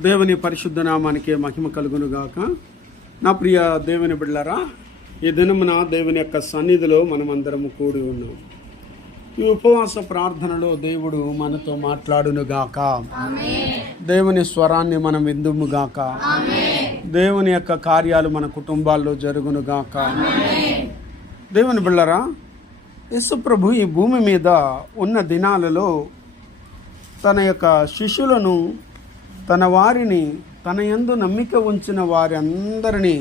దేవుని పరిశుద్ధ నామానికి మహిమ కలుగునుగాక. నా ప్రియ దేవుని బిడ్డలారా, ఈ దినమున దేవుని యొక్క సన్నిధిలో మనమందరము కూడి ఉన్నాం. ఈ ఉపవాస ప్రార్థనలో దేవుడు మనతో మాట్లాడునుగాక. దేవుని స్వరాన్ని మనం విందుముగాక. దేవుని యొక్క కార్యాలు మన కుటుంబాల్లో జరుగునుగాక. దేవుని బిడ్డలారా, యేసు ప్రభు ఈ భూమి మీద ఉన్న దినాలలో తన యొక్క శిష్యులను, తన వారిని, తన యందు నమ్మిక ఉంచిన వారి అందరినీ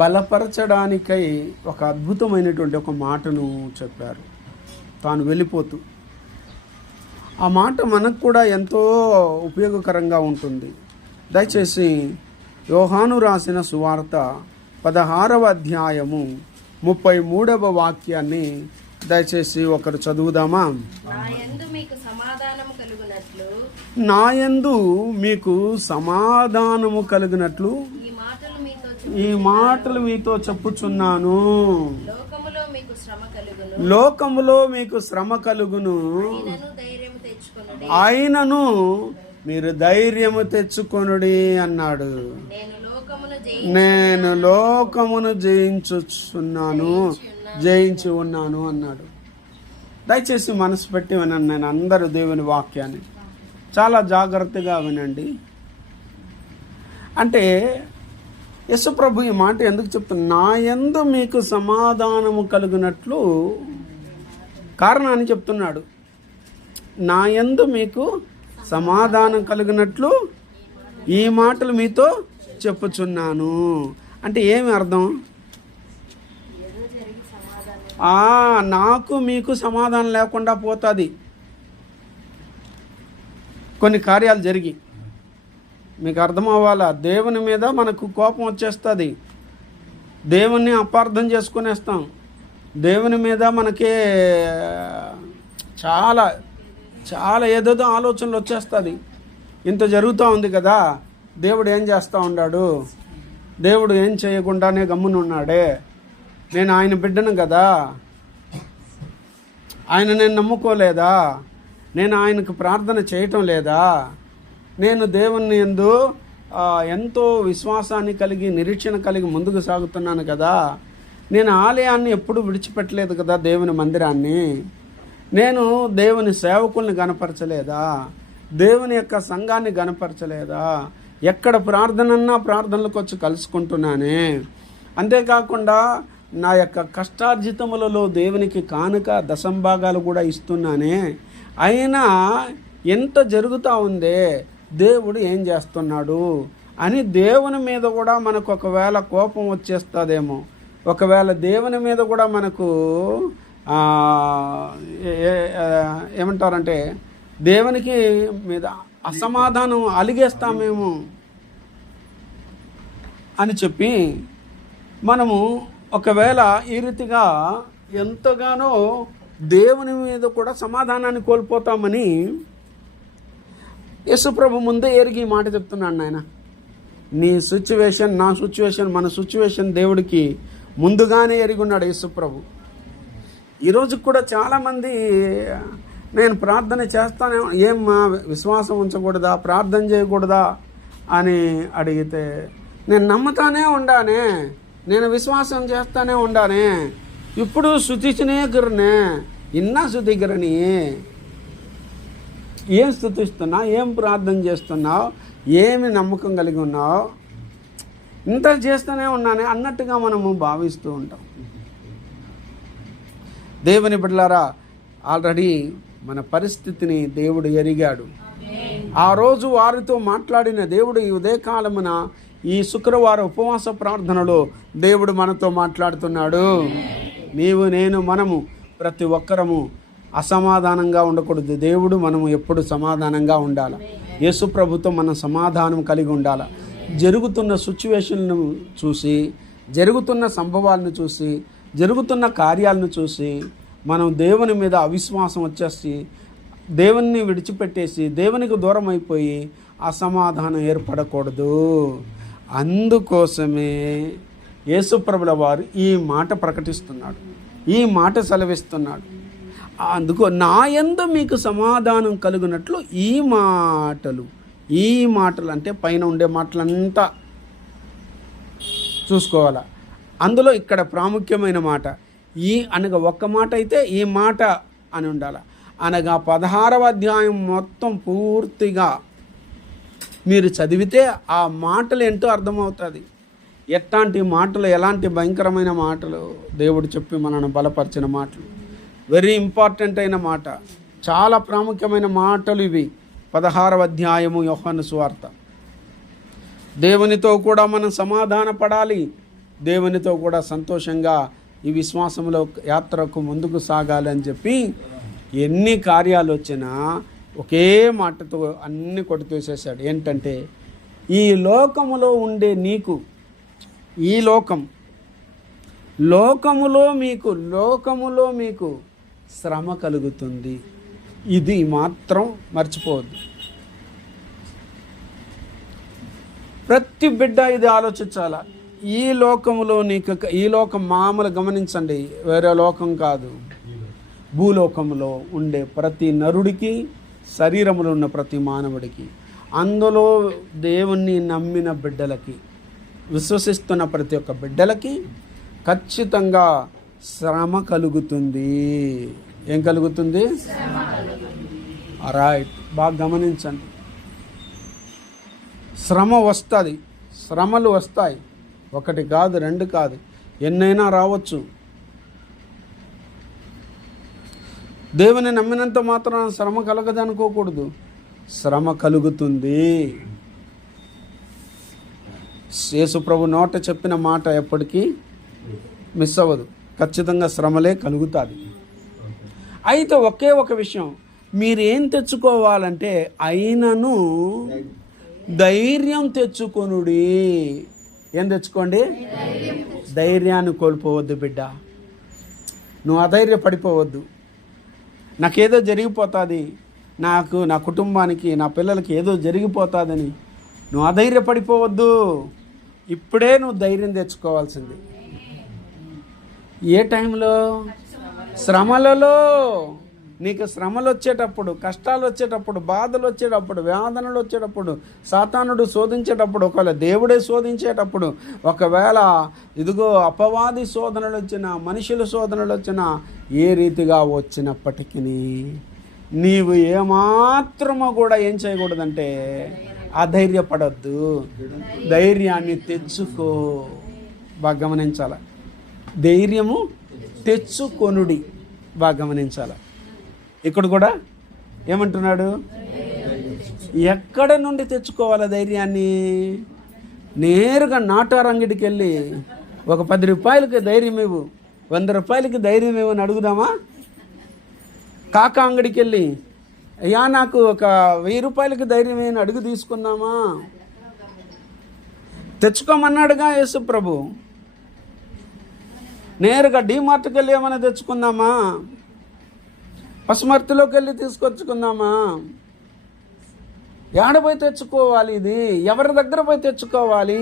బలపరచడానికై ఒక అద్భుతమైనటువంటి ఒక మాటను చెప్పారు తాను వెళ్ళిపోతూ. ఆ మాట మనకు కూడా ఎంతో ఉపయోగకరంగా ఉంటుంది. దయచేసి యోహాను రాసిన సువార్త 16వ అధ్యాయము 33వ వాక్యాన్ని దయచేసి ఒకరు చదువుదామా? నాయందు మీకు సమాధానము కలుగునట్లు ఈ మాటలు మీతో చెప్పుచున్నాను. లోకములో మీకు శ్రమ కలుగును, అయినను మీరు ధైర్యము తెచ్చుకొనుడి అన్నాడు. నేను లోకమును జయించి ఉన్నాను అన్నాడు. దయచేసి మనసు పెట్టి వినండి. నేను అందరూ దేవుని వాక్యాన్ని చాలా జాగ్రత్తగా వినండి. అంటే యేసు ప్రభు ఈ మాట ఎందుకు చెప్తున్నా? నా యందు మీకు సమాధానము కలుగునట్లు కారణాన్ని చెప్తున్నాడు. నా యందు మీకు సమాధానం కలుగునట్లు ఈ మాటలు మీతో చెప్పుచున్నాను. అంటే ఏమి అర్థం? నాకు మీకు సమాధానం లేకుండా పోతుంది. కొన్ని కార్యాలు జరిగి మీకు అర్థం అవ్వాలా. దేవుని మీద మనకు కోపం వచ్చేస్తుంది. దేవుణ్ణి అపార్థం చేసుకునేస్తాం. దేవుని మీద మనకి చాలా చాలా ఏదేదో ఆలోచనలు వచ్చేస్తుంది. ఇంత జరుగుతూ ఉంది కదా, దేవుడు ఏం చేస్తూ ఉన్నాడు? దేవుడు ఏం చేయకుండానే గమ్మునున్నాడే. నేను ఆయన బిడ్డను కదా, ఆయన నేను నమ్ముకోలేదా? నేను ఆయనకు ప్రార్థన చేయటం లేదా? నేను దేవుని యందు ఎంతో విశ్వాసాన్ని కలిగి, నిరీక్షణ కలిగి ముందుకు సాగుతున్నాను కదా. నేను ఆలయాన్ని ఎప్పుడు విడిచిపెట్టలేదు కదా, దేవుని మందిరాన్ని. నేను దేవుని సేవకుల్ని గనపరచలేదా? దేవుని యొక్క సంఘాన్ని గనపరచలేదా? ఎక్కడ ప్రార్థనన్నా ప్రార్థనలకు వచ్చి కలుసుకుంటున్నానే. అంతేకాకుండా నా యొక్క కష్టార్జితములలో దేవునికి కానుక దశంభాగాలు కూడా ఇస్తున్నానే. అయినా ఎంత జరుగుతూ ఉందే, దేవుడు ఏం చేస్తున్నాడు అని దేవుని మీద కూడా మనకు ఒకవేళ కోపం వచ్చేస్తుందేమో. ఒకవేళ దేవుని మీద కూడా మనకు ఏమంటారంటే దేవునికి మీద అసమాధానం అలిగేస్తామేమో అని చెప్పి మనము ఒకవేళ ఈ రీతిగా ఎంతగానో దేవుని మీద కూడా సమాధానాన్ని కోల్పోతామని యేసుప్రభు ముందే ఎరిగి మాట చెప్తున్నాడు. నాయన, నీ సిచ్యువేషన్, నా సిచ్యువేషన్, మన సిచ్యువేషన్ దేవుడికి ముందుగానే ఎరిగి ఉన్నాడు యేసుప్రభు. ఈరోజు కూడా చాలామంది నేను ప్రార్థన చేస్తానే, ఏమ్మా విశ్వాసం ఉంచకూడదా, ప్రార్థన చేయకూడదా అని అడిగితే, నేను నమ్ముతానే ఉండానే, నేను విశ్వాసం చేస్తానే ఉండానే, ఇప్పుడు స్తుతించనే గిరనే, ఇన్నా స్తుతిగిరని. ఏం స్తుతిస్తున్నావు? ఏం ప్రార్థన చేస్తున్నావు? ఏమి నమ్మకం కలిగి ఉన్నావు? ఇంత చేస్తూనే ఉన్నానే అన్నట్టుగా మనము భావిస్తూ ఉంటాం. దేవుని బిడ్డలారా, ఆల్రెడీ మన పరిస్థితిని దేవుడు ఎరిగాడు. ఆ రోజు వారితో మాట్లాడిన దేవుడు ఈ ఉదయకాలమున ఈ శుక్రవారం ఉపవాస ప్రార్థనలో దేవుడు మనతో మాట్లాడుతున్నాడు. నీవు, నేను, మనము ప్రతి ఒక్కరము అసమాధానంగా ఉండకూడదు. దేవుడు మనము ఎప్పుడు సమాధానంగా ఉండాలి. యేసు ప్రభుతో మనం సమాధానం కలిగి ఉండాలి. జరుగుతున్న సిచ్యువేషన్ను చూసి, జరుగుతున్న సంభవాలను చూసి, జరుగుతున్న కార్యాలను చూసి మనం దేవుని మీద అవిశ్వాసం వచ్చేసి, దేవుణ్ణి విడిచిపెట్టేసి, దేవునికి దూరం అయిపోయి అసమాధానం ఏర్పడకూడదు. అందుకోసమే యేసుప్రభుల వారు ఈ మాట ప్రకటిస్తున్నాడు, ఈ మాట సెలవిస్తున్నాడు. అందుకు నా యందు మీకు సమాధానం కలుగునట్లు ఈ మాటలు ఈ మాటలు అంటే పైన ఉండే మాటలంతా చూసుకోవాలా. అందులో ఇక్కడ ప్రాముఖ్యమైన మాట ఈ అనగా ఒక్క మాట అయితే ఈ మాట అని ఉండాలి. అనగా 16వ అధ్యాయం మొత్తం పూర్తిగా మీరు చదివితే ఆ మాటలు ఏంటో అర్థమవుతుంది. ఎట్లాంటి మాటలు, ఎలాంటి భయంకరమైన మాటలు దేవుడు చెప్పి మనను బలపరిచిన మాటలు, వెరీ ఇంపార్టెంట్ అయిన మాట, చాలా ప్రాముఖ్యమైన మాటలు ఇవి. 16వ అధ్యాయము యోహాను సువార్త. దేవునితో కూడా మనం సమాధాన పడాలి, దేవునితో కూడా సంతోషంగా ఈ విశ్వాసంలో యాత్రకు ముందుకు సాగాలి అని చెప్పి ఎన్ని కార్యాలు వచ్చినా ఒకే మాటతో అన్ని కొట్టుతూసేశాడు. ఏంటంటే ఈ లోకములో ఉండే నీకు, ఈ లోకములో మీకు శ్రమ కలుగుతుంది. ఇది మాత్రం మర్చిపోవద్దు. ప్రతి బిడ్డ ఇది ఆలోచించాల. ఈ లోకములో ఈ లోకం మామూలు గమనించండి, వేరే లోకం కాదు. భూలోకంలో ఉండే ప్రతి నరుడికి, శరీరములో ఉన్న ప్రతి మానవుడికి, అందులో దేవుణ్ణి నమ్మిన బిడ్డలకి, విశ్వసిస్తున్న ప్రతి ఒక్క బిడ్డలకి ఖచ్చితంగా శ్రమ కలుగుతుంది. ఏం కలుగుతుంది? రైట్, బాగా గమనించండి. శ్రమ వస్తుంది, శ్రమలు వస్తాయి. ఒకటి కాదు, రెండు కాదు, ఎన్నైనా రావచ్చు. దేవుని నమ్మినంత మాత్రం శ్రమ కలగదు అనుకోకూడదు. శ్రమ కలుగుతుంది. యేసు ప్రభు నోట చెప్పిన మాట ఎప్పటికీ మిస్ అవ్వదు. ఖచ్చితంగా శ్రమలే కలుగుతుంది. అయితే ఒకే ఒక విషయం మీరేం తెచ్చుకోవాలంటే, అయినను ధైర్యం తెచ్చుకొనుడి. ఏం తెచ్చుకోండి? ధైర్యాన్ని కోల్పోవద్దు బిడ్డ. నువ్వు అధైర్యపడిపోవద్దు. నాకేదో జరిగిపోతుంది, నాకు, నా కుటుంబానికి, నా పిల్లలకి ఏదో జరిగిపోతుందని నువ్వు అధైర్యపడిపోవద్దు. ఇప్పుడే నువ్వు ధైర్యం తెచ్చుకోవాల్సింది. ఏ టైంలో? శ్రమలలో. నీకు శ్రమలు వచ్చేటప్పుడు, కష్టాలు వచ్చేటప్పుడు, బాధలు వచ్చేటప్పుడు, వేదనలు వచ్చేటప్పుడు, సాతానుడు శోధించేటప్పుడు, ఒకవేళ దేవుడే శోధించేటప్పుడు, ఒకవేళ ఇదిగో అపవాది శోధనలు వచ్చినా, మనుషుల శోధనలు వచ్చినా, ఏ రీతిగా వచ్చినప్పటికీ నీవు ఏమాత్రమో కూడా ఏం చేయకూడదంటే అధైర్యపడద్దు. ధైర్యాన్ని తెచ్చుకో. బాగా గమనించాల. ధైర్యము తెచ్చుకొనుడి. బాగా గమనించాల. ఇక్కడ కూడా ఏమంటున్నాడు? ఎక్కడ నుండి తెచ్చుకోవాలా ధైర్యాన్ని? నేరుగా నాటార్ అంగడికి వెళ్ళి ఒక 10 రూపాయలకి ధైర్యం ఇవ్వు, 100 రూపాయలకి ధైర్యం ఇవ్వు అని అడుగుదామా? కాకా అంగడికి వెళ్ళి అయ్యా నాకు ఒక 1000 రూపాయలకి ధైర్యం అని అడుగు తీసుకున్నామా? తెచ్చుకోమన్నాడుగా యేసు ప్రభు. నేరుగా డీమార్ట్కి వెళ్ళి ఏమైనా తెచ్చుకుందామా? పసుమర్తిలోకి వెళ్ళి తీసుకొచ్చుకుందామా? ఏడపోయి తెచ్చుకోవాలి? ఇది ఎవరి దగ్గర పోయి తెచ్చుకోవాలి?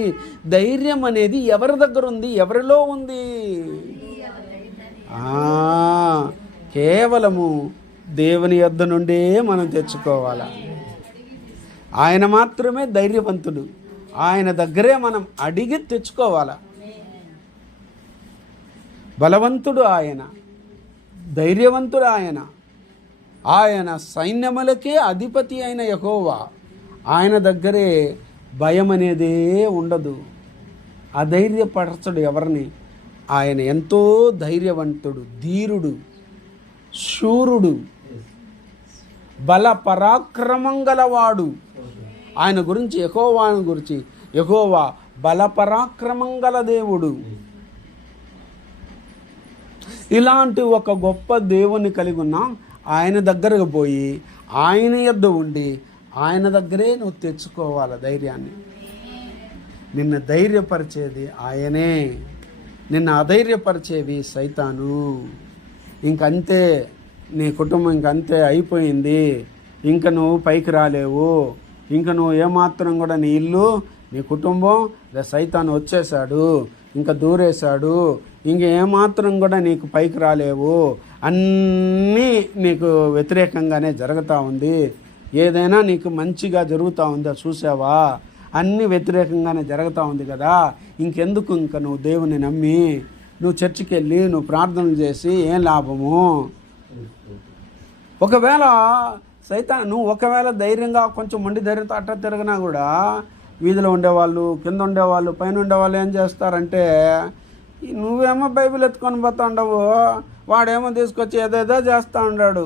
ధైర్యం అనేది ఎవరి దగ్గర ఉంది? ఎవరిలో ఉంది? కేవలము దేవుని యొద్ద నుండే మనం తెచ్చుకోవాలా. ఆయన మాత్రమే ధైర్యవంతుడు. ఆయన దగ్గరే మనం అడిగి తెచ్చుకోవాలా. బలవంతుడు ఆయన, ధైర్యవంతుడు ఆయన. ఆయన సైన్యములకే అధిపతి అయిన యెహోవా. ఆయన దగ్గరే భయం అనేదే ఉండదు. అధైర్యపరచడు ఎవరిని. ఆయన ఎంతో ధైర్యవంతుడు, ధీరుడు, శూరుడు, బల పరాక్రమం గలవాడు. ఆయన గురించి, యెహోవాను గురించి, యెహోవా బల పరాక్రమం గల దేవుడు. ఇలాంటి ఒక గొప్ప దేవుని కలిగి ఉన్నాం. ఆయన దగ్గరకు పోయి, ఆయన యొద్ద ఉండి, ఆయన దగ్గరే నువ్వు తెచ్చుకోవాలి ధైర్యాన్ని. నిన్ను ధైర్యపరిచేది ఆయనే, నిన్ను అధైర్యపరిచేవి సైతాను. ఇంకంతే, నీ కుటుంబం ఇంకంతే అయిపోయింది, ఇంక నువ్వు పైకి రాలేవు, ఇంక నువ్వు ఏమాత్రం కూడా నీ ఇల్లు, నీ కుటుంబం, సైతాను వచ్చేసాడు, ఇంకా దూరేశాడు, ఇంక ఏమాత్రం కూడా నీకు పైకి రాలేవు, అన్నీ నీకు వ్యతిరేకంగానే జరుగుతూ ఉంది, ఏదైనా నీకు మంచిగా జరుగుతూ ఉందా చూసావా? అన్నీ వ్యతిరేకంగానే జరుగుతూ ఉంది కదా, ఇంకెందుకు ఇంకా నువ్వు దేవుని నమ్మి నువ్వు చర్చికి వెళ్ళి నువ్వు ప్రార్థనలు చేసి ఏం లాభము? ఒకవేళ నువ్వు ఒకవేళ ధైర్యంగా కొంచెం మొండి ధైర్యంతో అట్ట తిరగినా కూడా వీధిలో ఉండేవాళ్ళు, కింద ఉండేవాళ్ళు, పైన ఉండేవాళ్ళు ఏం చేస్తారంటే, నువ్వేమో బైబిల్ ఎత్తుకొని పోతా ఉండవు, వాడేమో తీసుకొచ్చి ఏదేదో చేస్తూ ఉన్నాడు,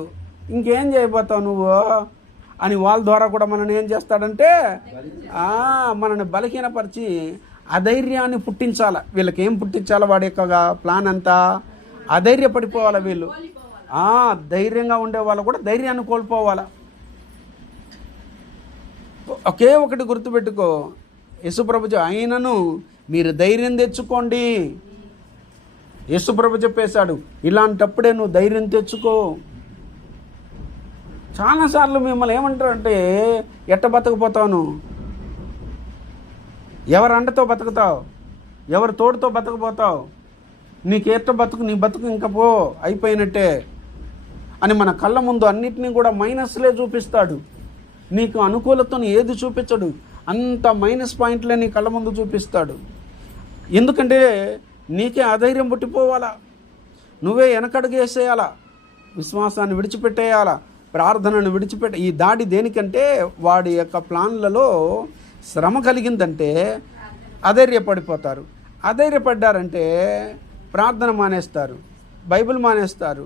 ఇంకేం చేయబోతావు నువ్వు అని వాళ్ళ ద్వారా కూడా మనల్ని ఏం చేస్తాడంటే మనల్ని బలహీనపరిచి అధైర్యాన్ని పుట్టించాలి. వీళ్ళకి ఏం పుట్టించాలి? వాడి యొక్క ప్లాన్ అంతా అధైర్యపడిపోవాలి వీళ్ళు. ధైర్యంగా ఉండే వాళ్ళు కూడా ధైర్యాన్ని కోల్పోవాలి. ఒకే ఒకటి గుర్తుపెట్టుకో, యేసుప్రభు ఆయనను మీరు ధైర్యం తెచ్చుకోండి. యేసుప్రభు చెప్పేశాడు, ఇలాంటప్పుడే నువ్వు ధైర్యం తెచ్చుకో. చాలాసార్లు మిమ్మల్ని ఏమంటారంటే, ఎట్ట బతకపోతావు, ఎవరి అండతో బతుకుతావు, ఎవరి తోడుతో బతకపోతావు, నీకెట్ట బతుకు, నీ బతుకు ఇంకా పో అయిపోయినట్టే అని మన కళ్ళ ముందు అన్నిటినీ కూడా మైనస్లే చూపిస్తాడు. నీకు అనుకూలతను ఏది చూపించడు, అంత మైనస్ పాయింట్లే నీ కళ్ళ ముందు చూపిస్తాడు. ఎందుకంటే నీకే అధైర్యం పుట్టిపోవాలా, నువ్వే వెనకడుగేసేయాలా, విశ్వాసాన్ని విడిచిపెట్టేయాలా, ప్రార్థనను విడిచిపెట్టే. ఈ దాడి దేనికంటే వాడి యొక్క ప్లాన్లలో శ్రమ కలిగిందంటే అధైర్యపడిపోతారు. అధైర్యపడ్డారంటే ప్రార్థన మానేస్తారు, బైబిల్ మానేస్తారు,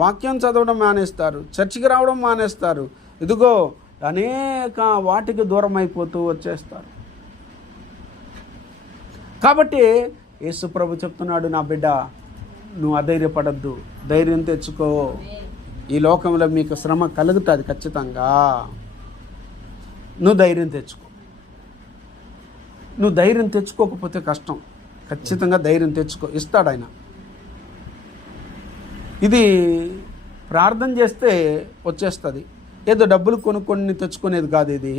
వాక్యం చదవడం మానేస్తారు, చర్చికి రావడం మానేస్తారు. ఇదిగో అనేక వాటికి దూరం అయిపోతూ వచ్చేస్తారు. కాబట్టి యేసు ప్రభు చెప్తున్నాడు, నా బిడ్డ నువ్వు అధైర్యపడద్దు, ధైర్యం తెచ్చుకో. ఈ లోకంలో మీకు శ్రమ కలుగుతుంది ఖచ్చితంగా, నువ్వు ధైర్యం తెచ్చుకో. నువ్వు ధైర్యం తెచ్చుకోకపోతే కష్టం. ఖచ్చితంగా ధైర్యం తెచ్చుకో, ఇస్తాడు ఆయన. ఇది ప్రార్థన చేస్తే వచ్చేస్తుంది, ఏదో డబ్బులు కొనుక్కొని తెచ్చుకునేది కాదు. ఇది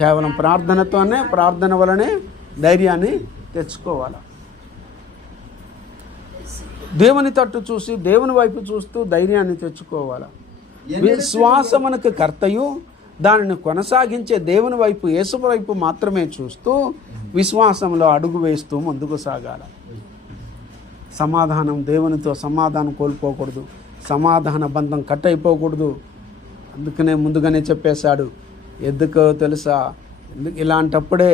కేవలం ప్రార్థనతోనే, ప్రార్థన వలనే ధైర్యాన్ని తెచ్చుకోవాలి. దేవుని తట్టు చూసి, దేవుని వైపు చూస్తూ ధైర్యాన్ని తెచ్చుకోవాలి. విశ్వాసమునకు కర్తయు దానిని కొనసాగించే దేవుని వైపు, యేసు వైపు మాత్రమే చూస్తూ విశ్వాసంలో అడుగు వేస్తూ ముందుకు సాగాలి. సమాధానం, దేవునితో సమాధానం కోల్పోకూడదు, సమాధాన బంధం కట్ అయిపోకూడదు. అందుకనే ముందుగానే చెప్పేశాడు. ఎందుకో తెలుసా? ఇలాంటప్పుడే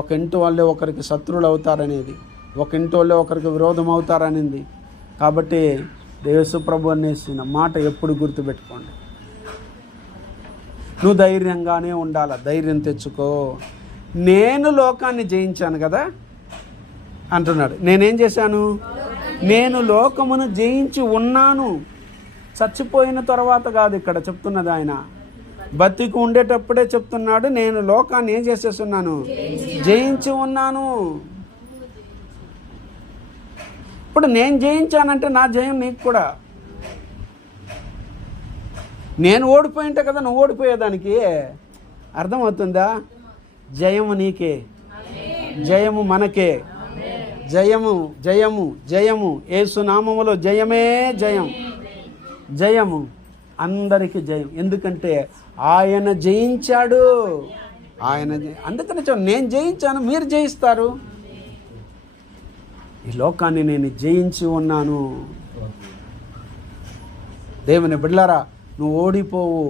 ఒక ఇంటి వాళ్ళే ఒకరికి శత్రువులు అవుతారనేది, ఒక ఇంటి వాళ్ళే ఒకరికి విరోధం అవుతారనేది. కాబట్టి యేసు ప్రభు అనేసిన మాట ఎప్పుడు గుర్తుపెట్టుకోండి. నువ్వు ధైర్యంగానే ఉండాలి, ధైర్యం తెచ్చుకో. నేను లోకాన్ని జయించాను కదా అంటున్నాడు. నేనేం చేశాను? నేను లోకమును జయించి ఉన్నాను. చచ్చిపోయిన తర్వాత కాదు ఇక్కడ చెప్తున్నది ఆయన, బతికి ఉండేటప్పుడే చెప్తున్నాడు. నేను లోకాన్ని ఏం చేసేస్తున్నాను? జయించి ఉన్నాను. ఇప్పుడు నేను జయించానంటే నా జయం నీకు కూడా. నేను ఓడిపోయింటే కదా నువ్వు ఓడిపోయేదానికి. అర్థమవుతుందా? జయము నీకే, జయము మనకే. జయము జయము జయము, యేసు నామములో జయమే జయం, జయము అందరికీ జయం. ఎందుకంటే ఆయన జయించాడు. ఆయన అందుకని నేను జయించాను, మీరు జయిస్తారు. ఈ లోకాన్ని నేను జయించి ఉన్నాను. దేవుని బిడ్డలారా, నువ్వు ఓడిపోవు.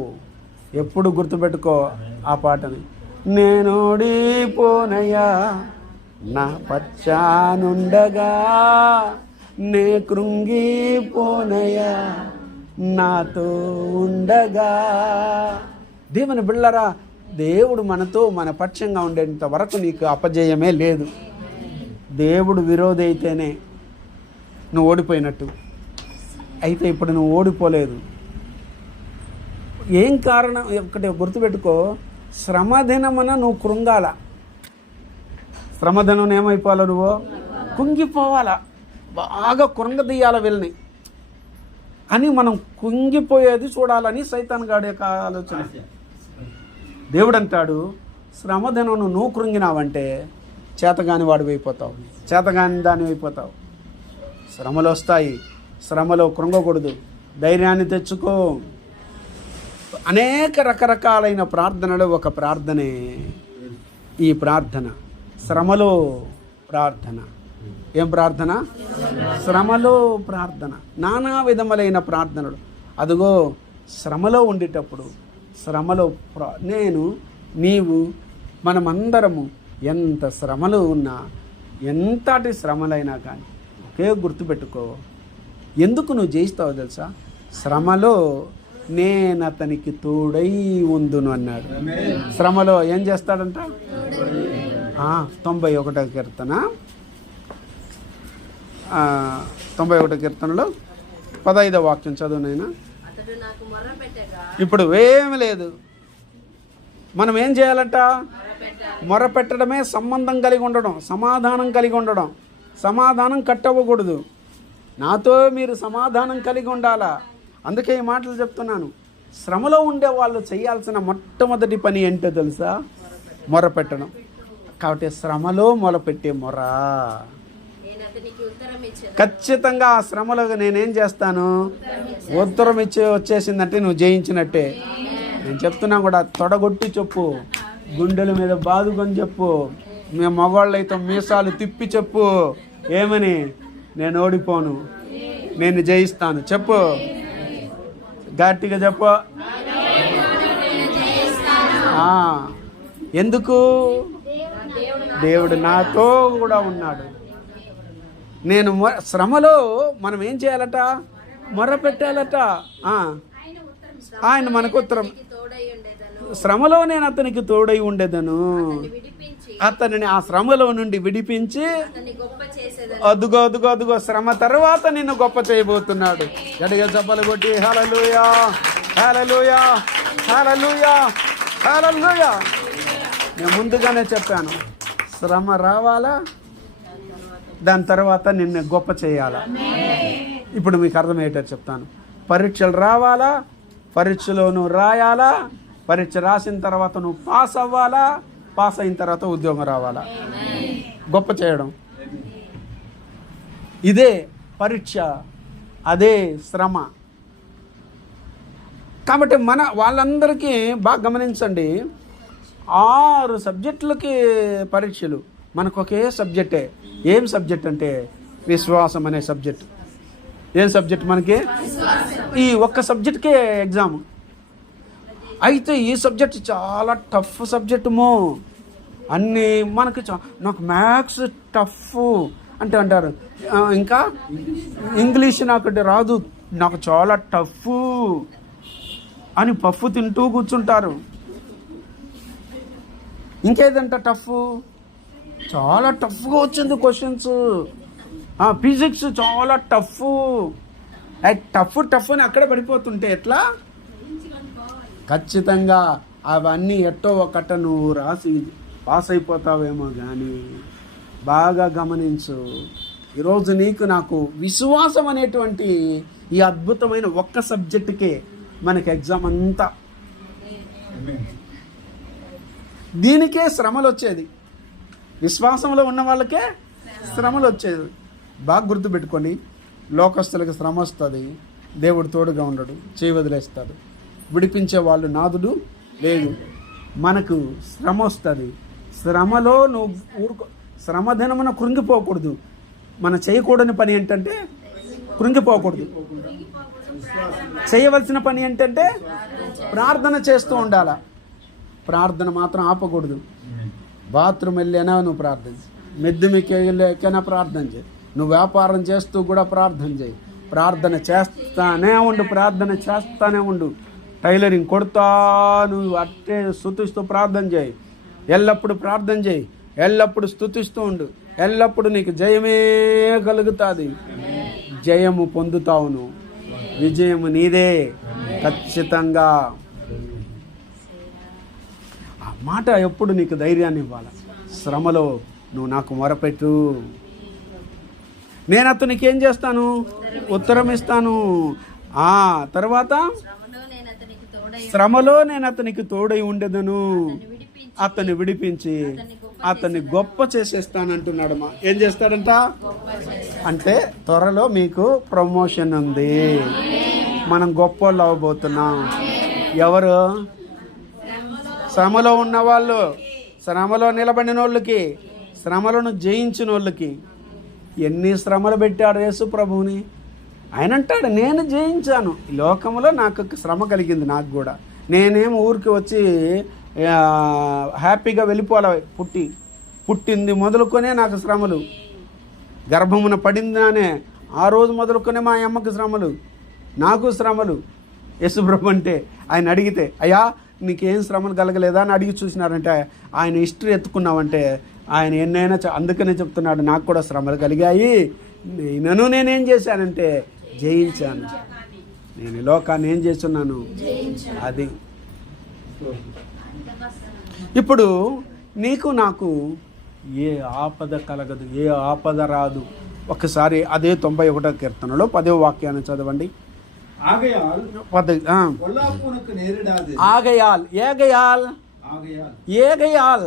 ఎప్పుడు గుర్తుపెట్టుకో ఆ పాటని. నేను ఓడిపోనయ్యా నా పచ్చానుండగా, నే కృంగిపోనయ్యా నాతో ఉండగా. దేవుని బిడ్డలారా, దేవుడు మనతో, మన పక్షంగా ఉండేంత వరకు నీకు అపజయమే లేదు. దేవుడు విరోధి అయితేనే నువ్వు ఓడిపోయినట్టు. అయితే ఇప్పుడు నువ్వు ఓడిపోలేదు. ఏం కారణం? ఒకటి గుర్తుపెట్టుకో, శ్రమదినమున నువ్వు కృంగాల. శ్రమదినం ఏమైపోవాలా? నువ్వు కుంగిపోవాలా, బాగా కృంగదీయాల వీళ్ళని అని మనం కుంగిపోయేది చూడాలని సైతాన్ గాడి యొక్క ఆలోచన. దేవుడు అంటాడు, శ్రమదినం నువ్వు కృంగినావంటే చేతగాని వాడివి అయిపోతావు, చేతగాని దాని అయిపోతావు. శ్రమలు వస్తాయి, శ్రమలో కృంగకూడదు, ధైర్యాన్ని తెచ్చుకో. అనేక రకరకాలైన ప్రార్థనలు ఒక ప్రార్థనే ఈ ప్రార్థన, శ్రమలో ప్రార్థన. ఏం ప్రార్థన? శ్రమలో ప్రార్థన. నానా విధములైన ప్రార్థనలు. అదిగో శ్రమలో ఉండేటప్పుడు, శ్రమలో నీవు మనమందరము ఎంత శ్రమలు ఉన్నా, ఎంతటి శ్రమలైనా కానీ ఒకే గుర్తుపెట్టుకో, ఎందుకు నువ్వు జయిస్తావో తెలుసా? శ్రమలో నేను అతనికి తోడై ఉందును అన్నాడు. శ్రమలో ఏం చేస్తాడంట? 91వ కీర్తన 91వ కీర్తనలో 15వ వాక్యం చదువు నాయనా. ఇప్పుడు ఏమి లేదు, మనం ఏం చేయాలట? మొరపెట్టడమే సంబంధం కలిగి ఉండడం, సమాధానం కలిగి ఉండడం. సమాధానం కట్టవ్వకూడదు. నాతో మీరు సమాధానం కలిగి ఉండాలా. అందుకే ఈ మాటలు చెప్తున్నాను. శ్రమలో ఉండే వాళ్ళు చేయాల్సిన మొట్టమొదటి పని ఏంటో తెలుసా? మొరపెట్టడం. కాబట్టి శ్రమలో మొరపెట్టే మొర ఖచ్చితంగా ఆ శ్రమలో నేనేం చేస్తాను? ఉత్తరం వచ్చేసిందంటే నువ్వు జయించినట్టే. నేను చెప్తున్నా కూడా, తొడగొట్టి చెప్పు, గుండెల మీద బాదుకొని చెప్పు, మేము మగవాళ్ళైతే మీసాలు తిప్పి చెప్పు. ఏమని? నేను ఓడిపోను, నేను జయిస్తాను. చెప్పు, గట్టిగా చెప్పు. ఎందుకు? దేవుడు నాతో కూడా ఉన్నాడు. నేను శ్రమలో మనం ఏం చేయాలట? మొర పెట్టాలట. ఆయన మనకు ఉత్తరం. శ్రమలో నేను అతనికి తోడై ఉండేదను, అతనిని ఆ శ్రమలో నుండి విడిపించి, అదుగో అదుగో అదుగో శ్రమ తర్వాత నిన్ను గొప్ప చేయబోతున్నాడు. గట్టిగా చప్పలు కొట్టి హల్లెలూయా, హల్లెలూయా, హల్లెలూయా, హల్లెలూయా. నేను ముందుగానే చెప్పాను, శ్రమ రావాలా, దాని తర్వాత నిన్ను గొప్ప చేయాలా. ఇప్పుడు మీకు అర్థమయ్యేటట్టు చెప్తాను. పరీక్షలు రావాలా, పరీక్షలో నువ్వు రాయాలా, పరీక్ష రాసిన తర్వాత నువ్వు పాస్ అవ్వాలా, పాస్ అయిన తర్వాత ఉద్యోగం రావాలా. గొప్ప చేయడం ఇదే పరీక్ష, అదే శ్రమ. కాబట్టి వాళ్ళందరికీ బాగా గమనించండి, 6 సబ్జెక్టులకి పరీక్షలు, మనకు ఒకే సబ్జెక్టే. ఏం సబ్జెక్ట్ అంటే విశ్వాసం అనే సబ్జెక్ట్. ఏం సబ్జెక్ట్ మనకి? ఈ ఒక్క సబ్జెక్ట్కే ఎగ్జామ్. అయితే ఈ సబ్జెక్ట్ చాలా టఫ్ సబ్జెక్టుమో అన్నీ మనకి. నాకు మ్యాథ్స్ టఫ్ అంటే అంటారు, ఇంకా ఇంగ్లీష్ నాకు రాదు, నాకు చాలా టఫ్ అని పఫ్ తింటూ కూర్చుంటారు. ఇంకేదంట టఫ్, చాలా టఫ్గా వచ్చింది క్వశ్చన్స్. ఫిజిక్స్ చాలా టఫ్. టఫ్ టఫ్ అని అక్కడే పడిపోతుంటే ఎట్లా? ఖచ్చితంగా అవన్నీ ఎట్టో ఒకట నువ్వు రాసి పాస్ అయిపోతావేమో. కానీ బాగా గమనించు, ఈరోజు నీకు నాకు విశ్వాసం అనేటువంటి ఈ అద్భుతమైన ఒక్క సబ్జెక్టుకే మనకి ఎగ్జామ్ అంతా. దీనికే శ్రమలు వచ్చేది. విశ్వాసంలో ఉన్న వాళ్ళకే శ్రమలు వచ్చేది. బాగా గుర్తుపెట్టుకొని, లోకస్తులకు శ్రమ వస్తుంది, దేవుడు తోడుగా ఉండడు, చేయి వదిలేస్తాడు. విడిపించే వాళ్ళు నాదుడు లేదు. మనకు శ్రమ వస్తుంది. శ్రమలో నువ్వు శ్రమ దినమున కృంగిపోకూడదు. మనం చేయకూడని పని ఏంటంటే కృంగిపోకూడదు. చేయవలసిన పని ఏంటంటే ప్రార్థన చేస్తూ ఉండాల. ప్రార్థన మాత్రం ఆపకూడదు. బాత్రూమ్ వెళ్ళినా నువ్వు ప్రార్థన చేయి, మెద్దు మీకు ఎక్కైనా ప్రార్థన చేయి, నువ్వు వ్యాపారం చేస్తూ కూడా ప్రార్థన చేయి. ప్రార్థన చేస్తానే ఉండు, ప్రార్థన చేస్తానే ఉండు. టైలరింగ్ కొడతా నువ్వు అట్టే స్తుతిస్తూ ప్రార్థన చేయి. ఎల్లప్పుడు ప్రార్థన చేయి, ఎల్లప్పుడు స్తుతిస్తూ ఉండు. ఎల్లప్పుడు నీకు జయమే కలుగుతుంది. జయము పొందుతావు నువ్వు. విజయము నీదే ఖచ్చితంగా. ఆ మాట ఎప్పుడు నీకు ధైర్యాన్ని ఇవ్వాలి. శ్రమలో నువ్వు నాకు మొరపెట్టు, నేను అతనికి ఏం చేస్తాను? ఉత్తరం ఇస్తాను. తర్వాత శ్రమలో నేను అతనికి తోడై ఉండేదను, అతన్ని విడిపించి అతన్ని గొప్ప చేసేస్తానంటున్నాడమ్మా. ఏం చేస్తాడంట అంటే త్వరలో మీకు ప్రమోషన్ ఉంది, మనం గొప్ప వాళ్ళు అవ్వబోతున్నాం. ఎవరు? శ్రమలో ఉన్నవాళ్ళు, శ్రమలో నిలబడిన వాళ్ళకి, శ్రమలను జయించిన వాళ్ళకి. ఎన్ని శ్రమలు పెట్టాడు యేసు ప్రభువుని. ఆయన అంటాడు, నేను జయించాను. ఈ లోకంలో నాకు శ్రమ కలిగింది, నాకు కూడా. నేనేం ఊరికి వచ్చి హ్యాపీగా వెళ్ళిపోలే. పుట్టింది మొదలుకొనే నాకు శ్రమలు. గర్భమున పడిందానే ఆ రోజు మొదలుకొనే మా అమ్మకి శ్రమలు, నాకు శ్రమలు. యేసు ప్రభు అంటే ఆయన అడిగితే, అయ్యా నీకేం శ్రమలు కలగలేదా అని అడిగి చూసినారంటే, ఆయన హిస్టరీ ఎత్తుకున్నామంటే ఆయన ఎన్నైనా అందుకనే చెప్తున్నాడు, నాకు కూడా శ్రమలు కలిగాయి, నేనేం చేశానంటే జయించాను. నేను ఈ లోకాన్ని ఏం చేస్తున్నాను, అది. ఇప్పుడు నీకు నాకు ఏ ఆపద కలగదు, ఏ ఆపద రాదు. ఒకసారి అదే 91వ కీర్తనలో 10వ వాక్యాన్ని చదవండి. ஆகையால் பொல்லாப்புனக்கு நேரிடாது. ஆகையால் ஏகையால் ஏகையால்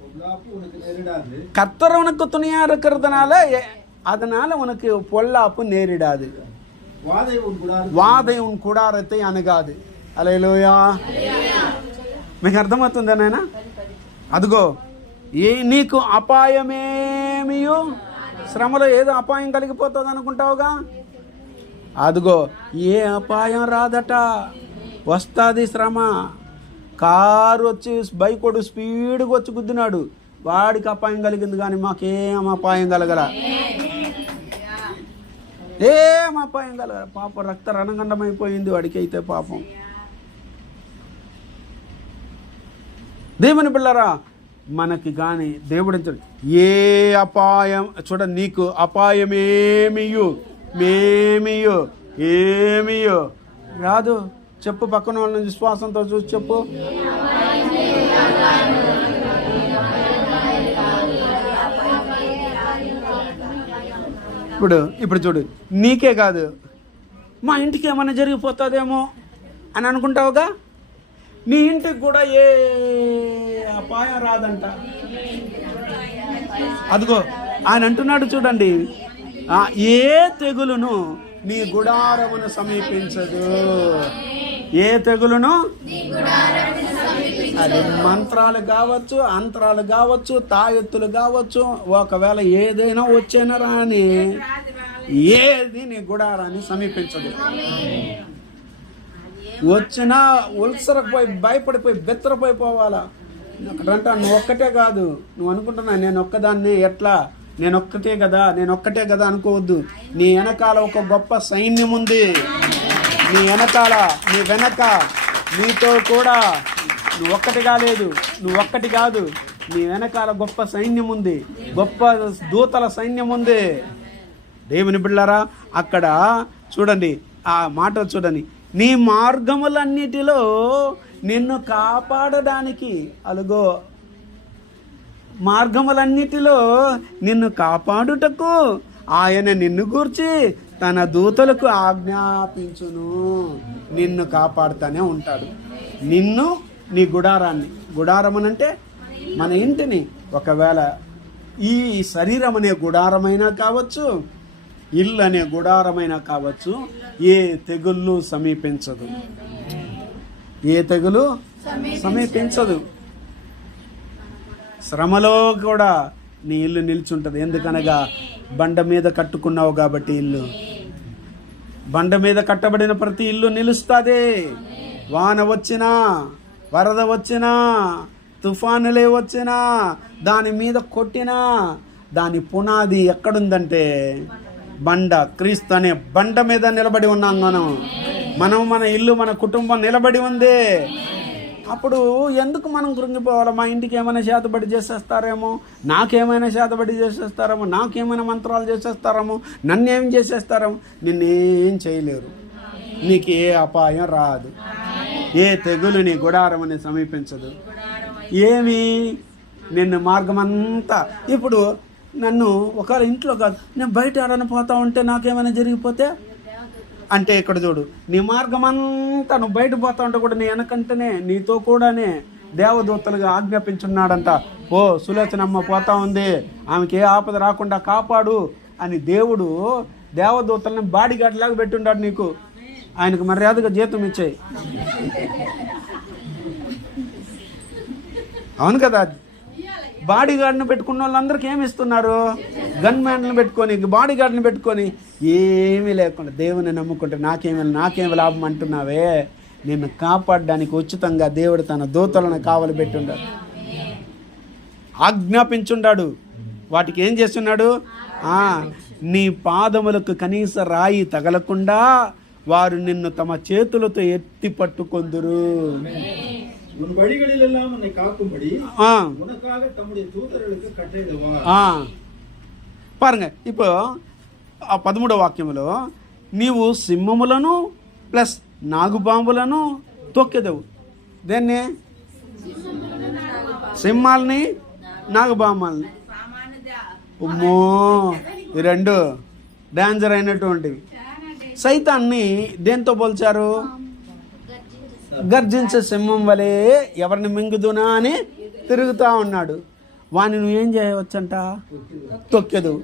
பொல்லாப்பு உனக்கு நேரிடாது. கர்த்தர் உனக்கு துணையா இருக்கிறதுனால அதனால உனக்கு பொல்லாப்பு நேரிடாது. వాதை ఉన్ గుడారத்தை అణగాదు. హల్లెలూయా. మీకు అర్థమవుతుందా నాయనా? అదిగో నీకు అపాయమేమియో, శ్రమలో ఏదో అపాయం కలిగిపోతుంది అనుకుంటావుగా, అదిగో ఏ అపాయం రాదట, వస్తుంది శ్రమ. కారు వచ్చి బైకోడు స్పీడ్గా వచ్చి గుద్దినాడు, వాడికి అపాయం కలిగింది, కానీ మాకేం అపాయం కలగల, ఏం అపాయం కలగల. పాపం రక్త రణగండమైపోయింది వాడికి అయితే పాపం. దేవుని బిళ్ళరా, మనకి కానీ దేవుడు ఏ అపాయం చూడ, నీకు అపాయమేమియు మేమియో ఏమియో రాదు. చెప్పు, పక్కన వాళ్ళని విశ్వాసంతో చూసి చెప్పు. ఇప్పుడు చూడు, నీకే కాదు, మా ఇంటికి ఏమైనా జరిగిపోతుందేమో అని అనుకుంటావుగా, నీ ఇంటికి కూడా ఏ అపాయం రాదంట. అదిగో ఆయన అంటున్నాడు చూడండి, ఏ తెగులును నీ గుడారమును సమీపించదు. ఏ తెగులును, అది మంత్రాలు కావచ్చు, అంతరాలు కావచ్చు, తాయెత్తులు కావచ్చు, ఒకవేళ ఏదైనా వచ్చేనా రాని ఏది నీ గుడారాన్ని సమీపించదు. వచ్చినా ఉల్సరపోయి భయపడిపోయి బెత్తరపోయి పోవాలా. అక్కడంట నువ్వు ఒక్కటే కాదు, నువ్వు అనుకుంటున్నా నేను ఒక్కదాన్ని, ఎట్లా నేను ఒక్కటే కదా అనుకోవద్దు. నీ వెనకాల ఒక గొప్ప సైన్యం ఉంది. నీ వెనకాల, నీ వెనక, నీతో కూడా నువ్వు ఒక్కటిగా లేదు, నువ్వు ఒక్కటి కాదు, నీ వెనకాల గొప్ప సైన్యం ఉంది, గొప్ప దూతల సైన్యం ఉంది. దేవుని బిళ్ళారా, అక్కడ చూడండి ఆ మాట చూడండి, నీ మార్గములన్నిటిలో నిన్ను కాపాడడానికి, అలుగో మార్గములన్నిటిలో నిన్ను కాపాడుటకు ఆయన నిన్ను గూర్చి తన దూతలకు ఆజ్ఞాపించును. నిన్ను కాపాడుతూనే ఉంటాడు. నిన్ను, నీ గుడారాన్ని, గుడారమునంటే మన ఇంటిని, ఒకవేళ ఈ శరీరం అనే గుడారమైనా కావచ్చు, ఇల్లు అనే గుడారమైనా కావచ్చు, ఏ తెగుళ్ళు సమీపించదు, ఏ తెగులు సమీపించదు. శ్రమలో కూడా నీ ఇల్లు నిల్చుంటుంది. ఎందుకనగా బండ మీద కట్టుకున్నావు కాబట్టి. ఇల్లు, బండ మీద కట్టబడిన ప్రతి ఇల్లు నిలుస్తుంది. వాన వచ్చినా, వరద వచ్చినా, తుఫానులే వచ్చినా, దాని మీద కొట్టినా, దాని పునాది ఎక్కడుందంటే బండ, క్రీస్తు అనే బండ మీద నిలబడి ఉన్నాం మనం. మన ఇల్లు, మన కుటుంబం నిలబడి ఉంది. అప్పుడు ఎందుకు మనం కృంగిపోవాలి? మా ఇంటికి ఏమైనా చేతబడి చేసేస్తారేమో, నాకేమైనా చేతబడి చేసేస్తారేమో, నాకేమైనా మంత్రాలు చేసేస్తారేమో, నన్నేం చేసేస్తారేమో. నిన్నేం చేయలేరు, నీకు ఏ అపాయం రాదు, ఏ తెగులు నీ గుడారమని సమీపించదు. ఏమి నిన్ను మార్గమంతా, ఇప్పుడు నన్ను ఒకవేళ ఇంట్లో కాదు, నేను బయట ఆడని పోతా ఉంటే నాకేమైనా జరిగిపోతే అంటే, ఇక్కడ చూడు, నీ మార్గం అంతా నువ్వు బయట పోతా ఉంటే కూడా నీ వెనకంటేనే, నీతో కూడానే దేవదూతలుగా ఆజ్ఞాపించున్నాడంట. ఓ సులోచనమ్మ పోతా ఉంది, ఆమెకి ఏ ఆపద రాకుండా కాపాడు అని దేవుడు దేవదూతలను బాడీగార్డ్ లాగా పెట్టుండాడు నీకు. ఆయనకు మర్యాదగా జీతం ఇచ్చేయి. అవును కదా, బాడీ గార్డ్ని పెట్టుకున్న వాళ్ళందరికీ ఏమి ఇస్తున్నారు? గన్ మ్యాన్లను పెట్టుకొని, బాడీ గార్డ్ని పెట్టుకొని ఏమీ లేకుండా దేవుని నమ్ముకుంటే నాకేమి లాభం అంటున్నావే? నిన్ను కాపాడడానికి ఉచితంగా దేవుడు తన దూతలను కావలి పెట్టుండాడు, ఆజ్ఞాపించుండాడు. వాటికి ఏం చేస్తున్నాడు? నీ పాదములకు కనీస రాయి తగలకుండా వారు నిన్ను తమ చేతులతో ఎత్తి పట్టుకొందురు. உன் வழிகளிலெல்லாம் உன்னை காக்கும்படி உனக்காக தம்முடைய தூதர்களுக்கு கட்டளையிடுவார். పారుங்க ఇప్పుడు ఆ 13వ వాక్యములో నీవు సింహములను ప్లస్ నాగుపాములను తొక్కెదవు. దేన్ని? సింహాలని, నాగుపాములని. అమ్మో, ఈ రెండు డేంజర్ అయినటువంటివి. సైతాన్ని దేంతో పోల్చారు? గర్జించే సింహం వలె ఎవరిని మింగుదునా అని తిరుగుతూ ఉన్నాడు. వాని నువ్వేం చేయవచ్చంట? తొక్కెదు.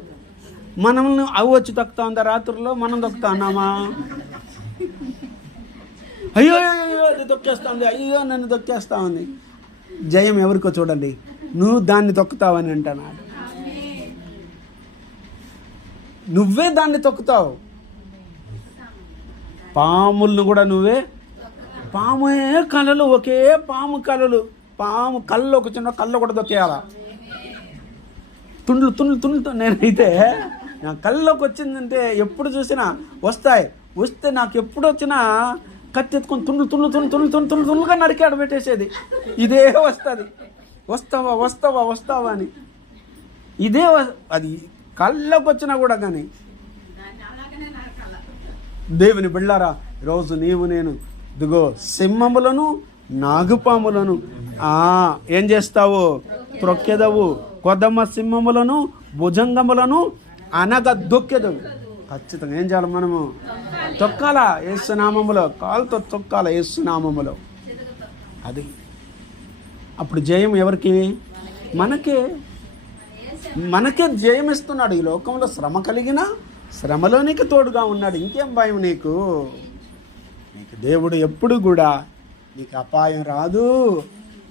మనల్ని అవి వచ్చి తొక్కుతా ఉందా? రాత్రుల్లో మనం తొక్కుతా ఉన్నామా? అయ్యో అయ్యో అది తొక్కేస్తా ఉంది, అయ్యో నన్ను తొక్కేస్తా ఉంది. జయం ఎవరికో చూడండి, నువ్వు దాన్ని తొక్కుతావని అంటున్నాడు. నువ్వే దాన్ని తొక్కుతావు. పాములను కూడా నువ్వే. పామే కళలు, ఒకే పాము కళలు. పాము కళ్ళు ఒక చిన్న కళ్ళు కూడా దొక్కేయాల. తుండ్లు నేనైతే నా కళ్ళలోకి వచ్చిందంటే ఎప్పుడు చూసినా వస్తే నాకు ఎప్పుడు వచ్చినా కత్తి ఎత్తుకొని తుండ్లుగా నరికాడు పెట్టేసేది. ఇదే వస్తుంది, వస్తావా అని. ఇదే అది కళ్ళలోకి వచ్చినా కూడా. కానీ దేవుని బిళ్ళారా, ఈరోజు నీవు నేను ఇదిగో సింహములను నాగుపాములను ఏం చేస్తావు? త్రొక్కెదవు. కొదమ సింహములను భుజంగములను అనగా దొక్కెదవు. ఖచ్చితంగా ఏం చేయాలి? మనము తొక్కాలా యేసునామములో, కాలుతో తొక్కాల యేసునామములో. అది అప్పుడు జయం ఎవరికి? మనకే జయం ఇస్తున్నాడు. ఈ లోకంలో శ్రమ కలిగిన శ్రమలోనికి తోడుగా ఉన్నాడు. ఇంకేం భయం నీకు? దేవుడు ఎప్పుడు కూడా నీకు అపాయం రాదు,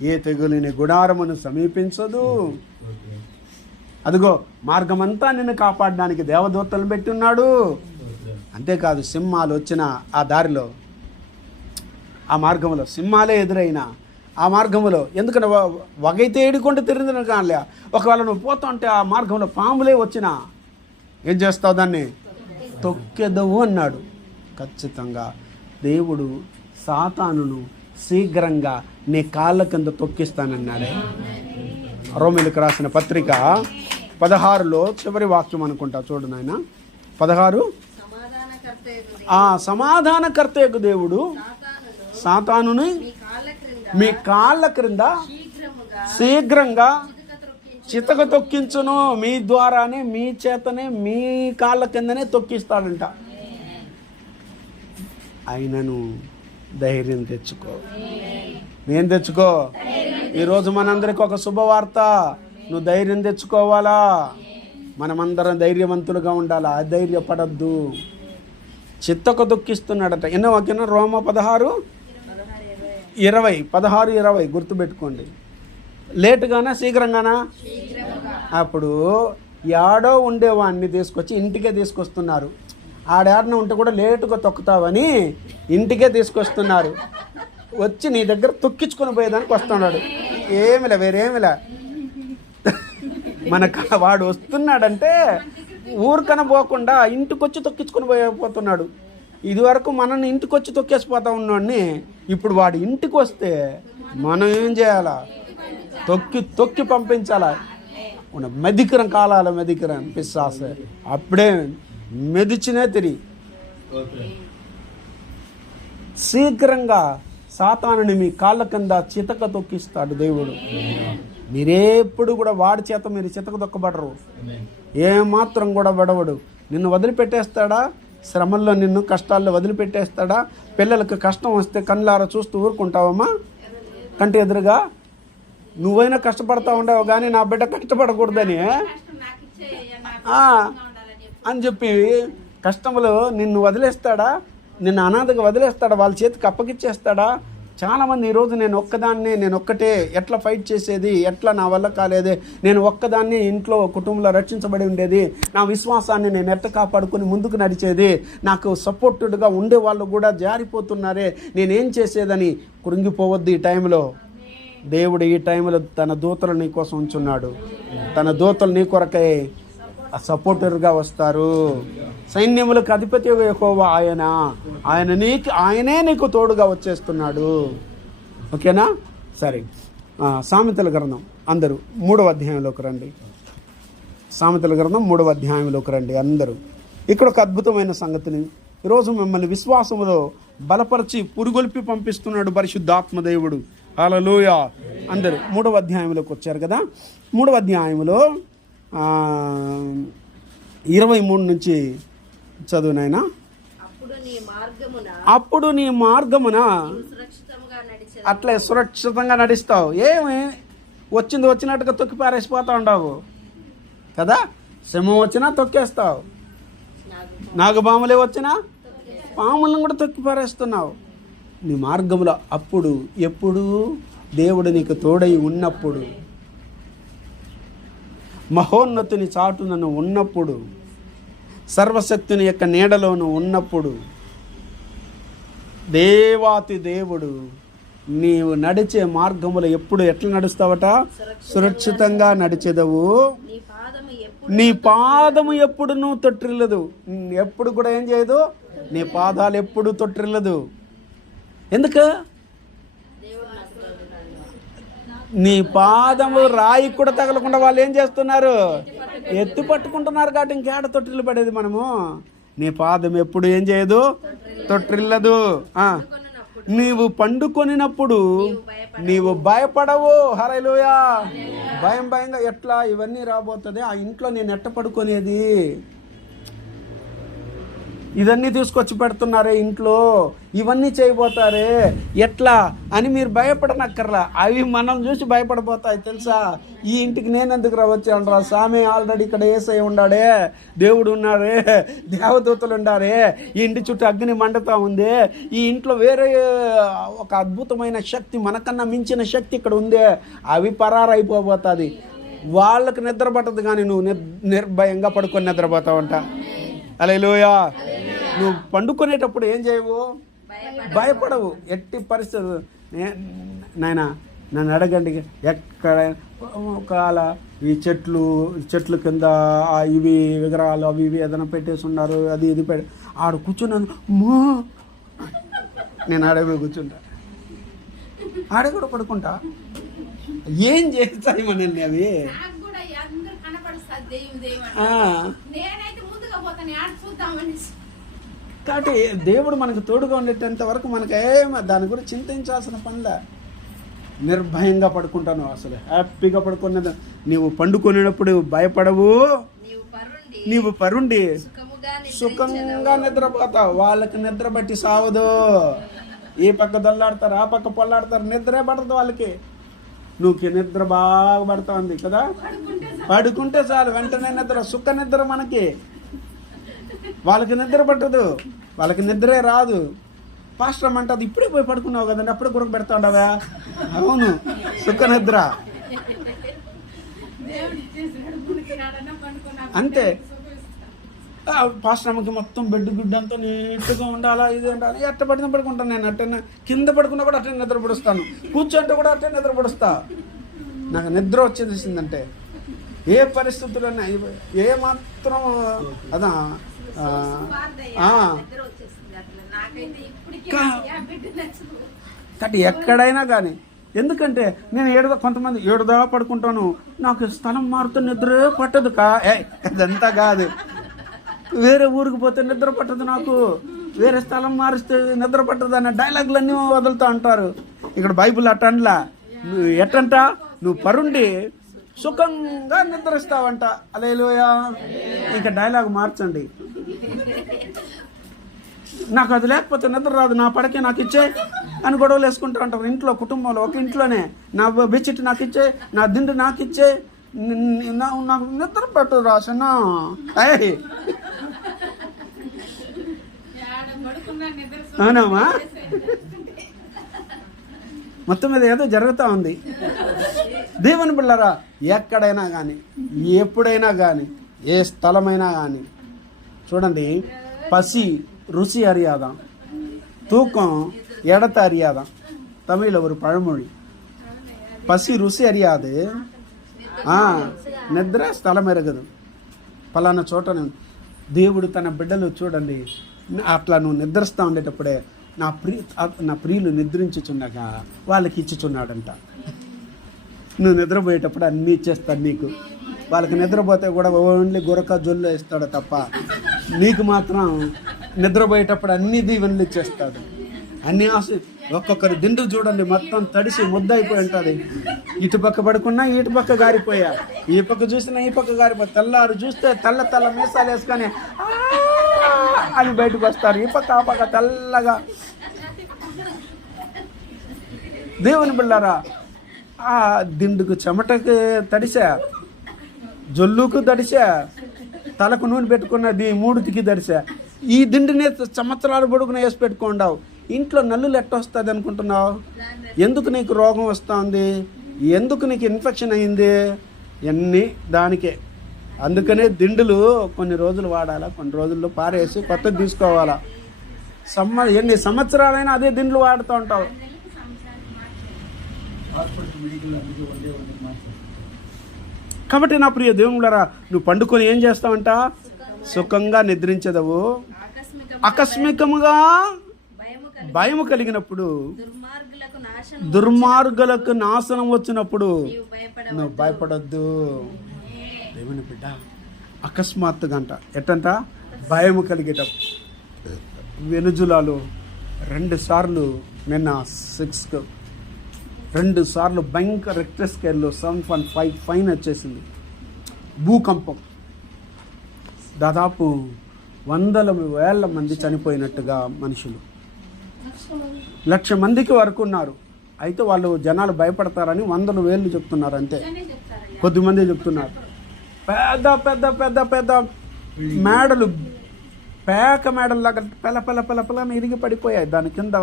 ఏ తెగులుని గుడారమును సమీపించదు. అదిగో మార్గమంతా నిన్ను కాపాడడానికి దేవదూతలను పెట్టున్నాడు. అంతేకాదు, సింహాలు వచ్చిన ఆ దారిలో, ఆ మార్గంలో సింహాలే ఎదురైనా ఆ మార్గంలో ఎందుకంటే వగైతే ఏడుకుంటే తిరిగిన కాలే. ఒకవేళ నువ్వు పోతుంటే ఆ మార్గంలో పాములే వచ్చినా ఏం చేస్తావు? దాన్ని తొక్కెదవు అన్నాడు. ఖచ్చితంగా దేవుడు సాతానును శీఘ్రంగా నీ కాళ్ళ కింద తొక్కిస్తానన్నాడే. రోమీయులకు రాసిన పత్రిక 16లో చివరి వాక్యం అనుకుంటా, చూడు నాయన. 16 సమాధానకర్తయగు దేవుడు సాతానుని మీ కాళ్ళ క్రింద శీఘ్రంగా చితక తొక్కించును. మీ ద్వారానే, మీ చేతనే, మీ కాళ్ళ కిందనే తొక్కిస్తాడంట. అయినను ధైర్యం తెచ్చుకో. నేను తెచ్చుకో. ఈరోజు మనందరికి ఒక శుభవార్త. నువ్వు ధైర్యం తెచ్చుకోవాలా. మనమందరం ధైర్యవంతులుగా ఉండాలా. అధైర్యపడద్దు. చిత్తకు దుఃఖిస్తున్నాడట. ఎన్నో వాక్యం? రోమ 16:20 గుర్తుపెట్టుకోండి. లేటుగానా శీఘ్రంగానా? అప్పుడు యాడో ఉండేవాడిని తీసుకొచ్చి ఇంటికే తీసుకొస్తున్నారు. ఆడాడిన ఉంటే కూడా లేటుగా తొక్కుతావని ఇంటికే తీసుకొస్తున్నారు. వచ్చి నీ దగ్గర తొక్కించుకొని పోయేదానికి వస్తున్నాడు. ఏమిలే, వేరేమిలే. వాడు వస్తున్నాడంటే ఊరికన పోకుండా ఇంటికి వచ్చి తొక్కించుకొని పోతున్నాడు. ఇదివరకు మనల్ని ఇంటికి వచ్చి తొక్కేసిపోతా ఉన్నాడిని ఇప్పుడు వాడు ఇంటికి వస్తే మనం ఏం చేయాలా? తొక్కి పంపించాలా. మెదికిరం కాలాల మెదికిరం పిశాస అప్పుడే మెదిచినే తిరిగి శీఘ్రంగా సాతానుని మీ కాళ్ళ కింద చితక తొక్కిస్తాడు దేవుడు. మీరేప్పుడు కూడా వాడి చేత మీరు చితక తొక్కబడరు. ఏమాత్రం కూడా విడవడు. నిన్ను వదిలిపెట్టేస్తాడా? శ్రమల్లో నిన్ను కష్టాల్లో వదిలిపెట్టేస్తాడా? పిల్లలకు కష్టం వస్తే కళ్ళారా చూస్తూ ఊరుకుంటావమ్మా? కంటి ఎదురుగా నువ్వైనా కష్టపడతా ఉండవు కానీ నా బిడ్డ కష్టపడకూడదని అని చెప్పి కష్టములో నిన్ను వదిలేస్తాడా? నిన్ను అనాథగా వదిలేస్తాడా? వాళ్ళ చేతికి అప్పగిచ్చేస్తాడా? చాలామంది ఈరోజు నేను ఒక్కటే ఎట్లా ఫైట్ చేసేది, ఎట్లా నా వల్ల కాలేదే, నేను ఒక్కదాన్ని ఇంట్లో కుటుంబంలో రక్షించబడి ఉండేది, నా విశ్వాసాన్ని నేను ఎట్లా కాపాడుకొని ముందుకు నడిచేది, నాకు సపోర్టెడ్గా ఉండే వాళ్ళు కూడా జారిపోతున్నారే, నేనేం చేసేదని కృంగిపోవద్దు. ఈ టైంలో దేవుడు ఈ టైంలో తన దూతలు నీ కోసం ఉంచున్నాడు. తన దూతలు నీ కొరకై సపోర్టర్గా వస్తారు. సైన్యములకు అధిపతి యెహోవా ఆయనే నీకు తోడుగా వచ్చేస్తున్నాడు. ఓకేనా? సరే, సామెతల గ్రంథం అందరూ 3వ అధ్యాయంలోకి రండి. సామెతల గ్రంథం 3వ అధ్యాయంలోకి రండి అందరూ. ఇక్కడ ఒక అద్భుతమైన సంగతిని ఈరోజు మిమ్మల్ని విశ్వాసములో బలపరిచి పురుగొల్పి పంపిస్తున్నాడు పరిశుద్ధాత్మదేవుడు. హల్లెలూయా. అందరూ 3వ అధ్యాయంలోకి వచ్చారు కదా. 3వ అధ్యాయంలో 23 నుంచి చదువు నాయనా. అప్పుడు నీ మార్గమున అట్లే సురక్షితంగా నడుస్తావు. ఏమి వచ్చినట్టుగా తొక్కి పారేసిపోతా ఉండవు కదా. శ్రమ వచ్చినా తొక్కేస్తావు, నాగపాములే వచ్చినా పాములను కూడా తొక్కి పారేస్తున్నావు. నీ మార్గంలో అప్పుడు ఎప్పుడు దేవుడు నీకు తోడై ఉన్నప్పుడు, మహోన్నతుని చాటునను ఉన్నప్పుడు, సర్వశక్తుని యొక్క నీడలోను ఉన్నప్పుడు, దేవాతి దేవుడు నీవు నడిచే మార్గములో ఎప్పుడు ఎట్లా నడుస్తావట? సురక్షితంగా నడిచేదవు. నీ పాదము ఎప్పుడు నువ్వు తొట్టిల్లదు. ఎప్పుడు కూడా ఏం చేయదు? నీ పాదాలు ఎప్పుడు తొట్టిల్లదు. ఎందుకు? నీ పాదము రాయి కూడా తగలకుండా వాళ్ళు ఏం చేస్తున్నారు? ఎత్తి పట్టుకుంటున్నారు. కాబట్టి ఇంకేడ తొట్టిల్లు పడేది మనము? నీ పాదం ఎప్పుడు ఏం చేయదు? తొట్టిల్లదు. నీవు పండుకొనినప్పుడు నీవు భయపడవు. హల్లెలూయా. భయంగా ఎట్లా ఇవన్నీ రాబోతుంది, ఆ ఇంట్లో నేను ఎట్ట పడుకునేది, ఇవన్నీ తీసుకొచ్చి పెడుతున్నారే ఇంట్లో, ఇవన్నీ చేయబోతారే ఎట్లా అని మీరు భయపడనక్కర్లా. అవి మనం చూసి భయపడిపోతాయి తెలుసా. ఈ ఇంటికి నేను ఎందుకు వచ్చాను రా సామె, ఆల్రెడీ ఇక్కడ యేసయ్య ఉన్నాడే, దేవుడు ఉన్నాడే, దేవదూతలు ఉండారే, ఈ ఇంటి చుట్టూ అగ్ని మండుతా ఉంది, ఈ ఇంట్లో వేరే ఒక అద్భుతమైన శక్తి, మనకన్నా మించిన శక్తి ఇక్కడ ఉందే, అవి పరారైపోబోతుంది. వాళ్ళకు నిద్ర పట్టదు, కానీ నువ్వు నిర్భయంగా పడుకొని నిద్రపోతావంట. హల్లెలూయా. నువ్వు పండుకునేటప్పుడు ఏం చేయవు? భయపడవు. ఎట్టి పరిస్థితి నాయనా నన్ను అడగండి, ఎక్కడ ఒకవేళ ఈ చెట్లు కింద ఇవి విగ్రహాలు అవి ఇవి ఏదైనా పెట్టేసి ఉన్నారు, అది ఇది ఆడు కూర్చున్నాను, నేను ఆడే కూర్చుంటా, ఆడే కూడా పడుకుంటా. ఏం చేస్తాయి మనల్ని అవి? కాబట్టి దేవుడు మనకు తోడుగా ఉండేటంత వరకు మనకేం దాని గురించి చింతించాల్సిన పనిలే. నిర్భయంగా పడుకుంటాను, అసలు హ్యాపీగా పడుకున్నది. నీవు పండుకునేటప్పుడు భయపడవు, నీవు పరుండి సుఖంగా నిద్రపోతావు. వాళ్ళకి నిద్ర బట్టి సావదు. ఈ పక్క దొల్లాడతారు, ఆ పక్క పొల్లాడతారు, నిద్రే పడదు వాళ్ళకి. నువ్వు నిద్ర బాగా పడుతుంది కదా, పడుకుంటే చాలు వెంటనే నిద్ర, సుఖ నిద్ర మనకి. వాళ్ళకి నిద్ర పట్టదు, వాళ్ళకి నిద్రే రాదు. పాస్టర్ అంటది, ఇప్పుడే పోయి పడుకున్నావు కదండి, అప్పుడే గురకు పెడతా ఉండవా? అవును, సుఖ నిద్ర అంతే. పాస్టర్ అమ్మకి మొత్తం బెడ్ గుడ్డ అంతా నీట్గా ఉండాలా, ఇది ఉండాలి. ఎట్ట పడినా పడుకుంటాను నేను. అట్టనే కింద పడుకున్నా కూడా అట్టే నిద్ర పడుస్తాను, కూర్చుంటే కూడా అట్టే నిద్ర పడుస్తా. నాకు నిద్ర వచ్చేసిందంటే ఏ పరిస్థితులన్నా ఏ మాత్రం అదా కాబట్టి ఎక్కడైనా కానీ. ఎందుకంటే నేను కొంతమంది 7 దాకా పడుకుంటాను, నాకు స్థలం మారుతూ నిద్రే పట్టదు. అదంతా కాదు. వేరే ఊరికి పోతే నిద్ర పట్టదు నాకు, వేరే స్థలం మారిస్తే నిద్ర పట్టదు అనే డైలాగులన్నీ వదులుతూ అంటారు. ఇక్కడ బైబిల్ అట్టండ్లా. నువ్వు ఎట్టంట, నువ్వు పరుండి సుఖంగా నిద్రిస్తావంట. హల్లెలూయా. ఇంకా డైలాగ్ మార్చండి. నాకు అది లేకపోతే నిద్ర రాదు, నా పడకే నాకు ఇచ్చే అని గొడవలు వేసుకుంటూ ఉంటారు ఇంట్లో, కుటుంబంలో. ఒక ఇంట్లోనే నా బెడ్షీట్ నాకు ఇచ్చే, నా దిండు నాకు ఇచ్చే, నాకు నిద్ర పట్టదు రాసన్నా. అవునామా? మొత్తం మీద ఏదో జరుగుతూ ఉంది. దేవుని బిళ్ళరా, ఎక్కడైనా కానీ, ఎప్పుడైనా కానీ, ఏ స్థలమైనా కానీ చూడండి, పసి ருசி அறியாதான், தூக்கம் இடத்த அறியாதான். தமிழில் ஒரு பழமொழி, పసి రుచి அறியாது, నిద్ర స్థలం ఎరగదు. పలానా చోట దేవుడు తన బిడ్డలు చూడండి, అట్లా నువ్వు నిద్రిస్తూ ఉండేటప్పుడే నా ప్రియులు నిద్రించుచుండగా వాళ్ళకి ఇచ్చుచున్నాడంట. నువ్వు నిద్రపోయేటప్పుడు అన్నీ ఇచ్చేస్తాడు నీకు. వాళ్ళకి నిద్రపోతే కూడా ఓన్లీ గురక జొల్లు ఇస్తాడు తప్ప, నీకు మాత్రం నిద్రపోయేటప్పుడు అన్ని దీవెనలు ఇచ్చేస్తాడు. అన్ని ఒక్కొక్కరు దిండు చూడండి మొత్తం తడిసి ముద్ద అయిపోయి ఉంటుంది. ఇటు పక్క పడుకున్నా ఇటు పక్క గారిపోయా, ఈ పక్క చూసినా ఈ పక్క గారిపోయా. తెల్లారు చూస్తే తెల్ల మీసాలు వేసుకొని అని బయటకు వస్తారు. ఈ పక్క ఆ పక్క తెల్లగా. దేవుని బిళ్ళారా, ఆ దిండుకు చెమటకి తడిసా, జొల్లుకు తడిసా, తలకు నూనె పెట్టుకున్నది మూడుతికి తడిసా. ఈ దిండునే సంవత్సరాలు పొడుగున వేసి పెట్టుకోండావు. ఇంట్లో నల్లులు ఎట్టొస్తుంది అనుకుంటున్నావు? ఎందుకు నీకు రోగం వస్తుంది? ఎందుకు నీకు ఇన్ఫెక్షన్ అయింది? అన్నీ దానికే. అందుకనే దిండులు కొన్ని రోజులు వాడాలా, కొన్ని రోజుల్లో పారేసి కొత్తది తీసుకోవాలా. ఎన్ని సంవత్సరాలైనా అదే దిండ్లు వాడుతూ ఉంటావు. కాబట్టి నా ప్రియ దేవుళ్ళరా, నువ్వు పండుకొని ఏం చేస్తావంట? సుఖంగా నిద్రించదవు. ఆకస్మికముగా భయము కలిగినప్పుడు, దుర్మార్గులకు నాశనం వచ్చినప్పుడు నువ్వు భయపడొద్దు. దేవుని బిడ్డ, అకస్మాత్తుగా అంట ఎట్టంట భయము కలిగేటప్పుడు. వెనుజులాలో 2 సార్లు నిన్న 6కు 2 సార్లు భయంకర రెక్టర్ స్కేల్లో 7.5 ఫైన్ వచ్చేసింది. భూకంపం. దాదాపు 100,000 మంది చనిపోయినట్టుగా మనుషులు, 1,00,000 మందికి వరకు ఉన్నారు. అయితే వాళ్ళు జనాలు భయపడతారని 100,000 చెప్తున్నారు అంతే. కొద్దిమంది చెప్తున్నారు. పెద్ద పెద్ద పెద్ద పెద్ద మేడలు, పేక మేడల్లాగా పెల ఇరిగి పడిపోయాయి. దాని కింద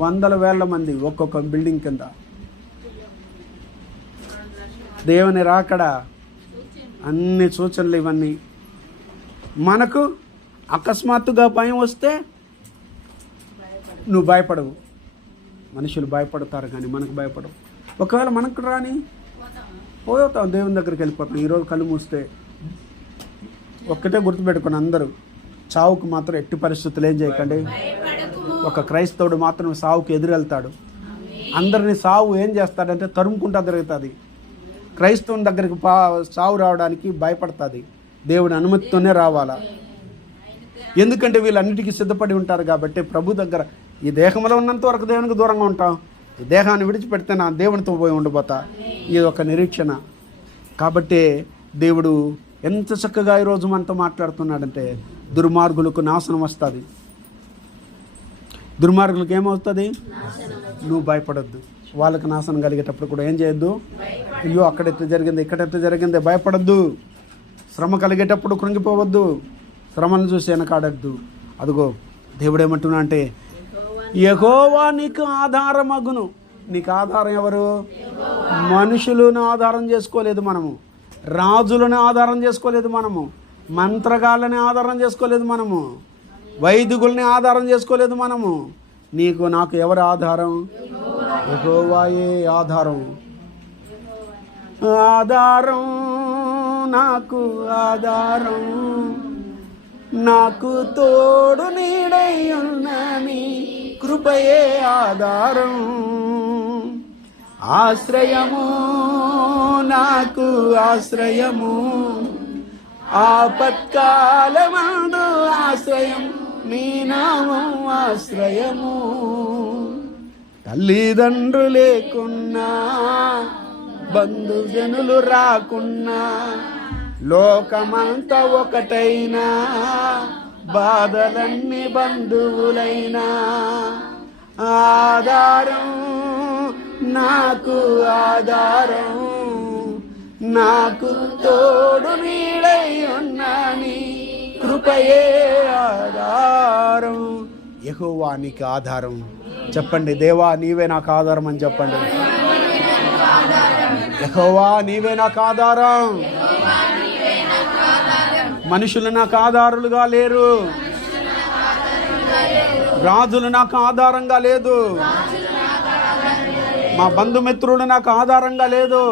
100,000 మంది ఒక్కొక్క బిల్డింగ్ కింద. దేవుని రాకడ, అన్ని సూచనలు ఇవన్నీ. మనకు అకస్మాత్తుగా భయం వస్తే నువ్వు భయపడవు. మనుషులు భయపడతారు కానీ మనకు భయపడవు. ఒకవేళ మనకు రాని పోతాం, దేవుని దగ్గరికి వెళ్ళిపోతాం. ఈరోజు కళ్ళు మూస్తే ఒక్కటే గుర్తుపెట్టుకుని అందరూ, చావుకు మాత్రం ఎట్టి పరిస్థితులు ఏం చేయకండి. ఒక క్రైస్తవుడు మాత్రం సావుకు ఎదురెళ్తాడు. అందరినీ సావు ఏం చేస్తాడంటే తరుముకుంటా తిరుగుతుంది. క్రైస్తవుని దగ్గరికి సావు రావడానికి భయపడుతుంది. దేవుడి అనుమతితోనే రావాలా. ఎందుకంటే వీళ్ళన్నిటికీ సిద్ధపడి ఉంటారు కాబట్టి. ప్రభు దగ్గర ఈ దేహంలో ఉన్నంత వరకు దేవునికి దూరంగా ఉంటాం. ఈ దేహాన్ని విడిచిపెడితే నా దేవునితో పోయి ఉండిపోతా. ఇది ఒక నిరీక్షణ. కాబట్టి దేవుడు ఎంత చక్కగా ఈరోజు మనతో మాట్లాడుతున్నాడంటే, దుర్మార్గులకు నాశనం వస్తుంది. దుర్మార్గులకు ఏమవుతుంది? నువ్వు భయపడొద్దు. వాళ్ళకి నాశనం కలిగేటప్పుడు కూడా ఏం చేయొద్దు. అయ్యో అక్కడెట్లా జరిగింది, ఇక్కడెట్లా జరిగింది, భయపడొద్దు. శ్రమ కలిగేటప్పుడు కృంగిపోవద్దు. శ్రమను చూసి వెనకాడద్దు. అదిగో దేవుడు ఏమంటున్నా అంటే, యెహోవా నీకు ఆధారమగును. నీకు ఆధారం ఎవరు? మనుషులను ఆధారం చేసుకోలేదు మనము, రాజులను ఆధారం చేసుకోలేదు మనము, మంత్రగాళ్ళని ఆధారం చేసుకోలేదు మనము, వైదికుల్ని ఆధారం చేసుకోలేదు మనము. నీకు నాకు ఎవరు ఆధారం? యెహోవాయే ఆధారం. ఆధారం నాకు ఆధారం, నాకు తోడు నీడై ఉన్నని కృపయే ఆధారం. ఆశ్రయము నాకు ఆశ్రయము, ఆపత్కాలమందు ఆశ్రయం, నీ నామం ఆశ్రయము. తల్లిదండ్రులు లేకున్నా, బంధుజనులు రాకున్నా, లోకమంతా ఒకటైనా, బాధలన్నీ బంధువులైనా, ఆధారం నాకు ఆధారం, నాకు తోడు నీడై ఉన్నని కృపయే ఆధారం. యెహోవా నీకు ఆధారం. చెప్పండి, దేవా నీవే నాకు ఆధారం అని చెప్పండి. యెహోవా నీవే నాకు ఆధారం. మనుషులు నాకు ఆధారులుగా లేరు, రాజులు నాకు ఆధారంగా లేదు, మా బంధుమిత్రులు నాకు ఆధారంగా లేదు,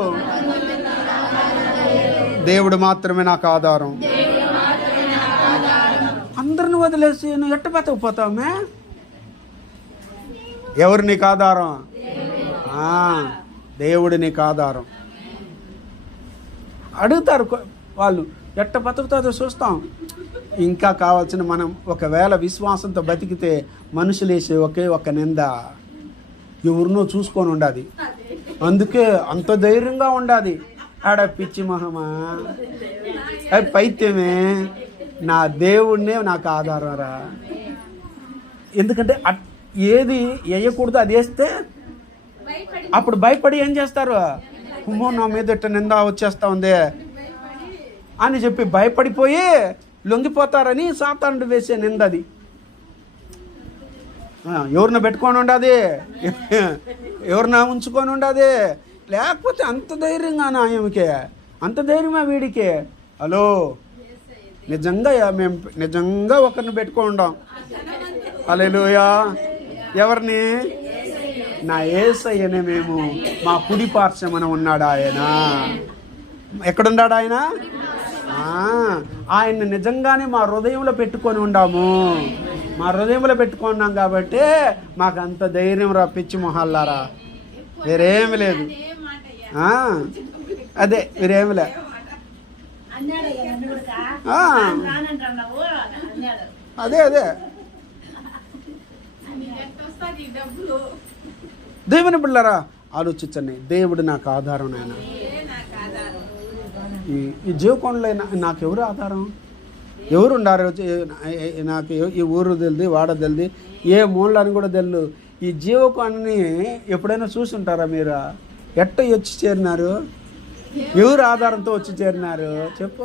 దేవుడు మాత్రమే నాకు ఆధారం. అందరిని వదిలేసి నువ్వు ఎట్ట బతకపోతామే? ఎవరు నీకు ఆధారం? దేవుడు నీకు ఆధారం. అడుగుతారు వాళ్ళు, ఎట్ట బతుకుతుందో చూస్తాం. ఇంకా కావాల్సిన మనం ఒకవేళ విశ్వాసంతో బతికితే మనుషులు వేసే ఒకే ఒక నింద ఎవరినో చూసుకొని ఉండాలి. అందుకే అంత ధైర్యంగా ఉండాలి. ఆడ పిచ్చి మహమా పైత్యమే, నా దేవుడినే నాకు ఆధారం రా. ఎందుకంటే ఏది వేయకూడదు అది వేస్తే అప్పుడు భయపడి ఏం చేస్తారు? అమ్మో నా మీద ఎట్ట నింద వచ్చేస్తా ఉంది అని చెప్పి భయపడిపోయి లొంగిపోతారని సాతానుడు వేసే నింద అది. ఎవరిన పెట్టుకొని ఉండదు, ఎవరిన ఉంచుకొని ఉండదు. లేకపోతే అంత ధైర్యంగా ఆయనకే, అంత ధైర్యమా వీడికి? హలో, మేము నిజంగా ఒకరిని పెట్టుకొని ఉండాం. హల్లెలూయా. ఎవరిని? నా యేసయ్యనే మేము మా కుడి పార్శ్వమున ఉన్నాడు ఆయన. ఎక్కడున్నాడు ఆయన? ఆయన్ని నిజంగానే మా హృదయంలో పెట్టుకొని ఉండాము. మా హృదయంలో పెట్టుకున్నాం కాబట్టి మాకు అంత ధైర్యం రా పిచ్చి మొహాలారా. వేరేమి లేదు. అదే వేరేమి లే. అదే అదే దేవుని బిడ్డలారా, ఆలోచించండి. దేవుడు నాకు ఆధారం. నాయన ఈ జీవకోణంలో నాకెవరు ఆధారం? ఎవరు ఉండారు? నాకు ఈ ఊరు తెలియదు, వాడ తెలియదు, ఏ మూలని కూడా తెలియదు. ఈ జీవకోణాన్ని ఎప్పుడైనా చూసి ఉంటారా మీరు? ఎట్ట వచ్చి చేరినారు? ఎవరు ఆధారంతో వచ్చి చేరినారు చెప్పు?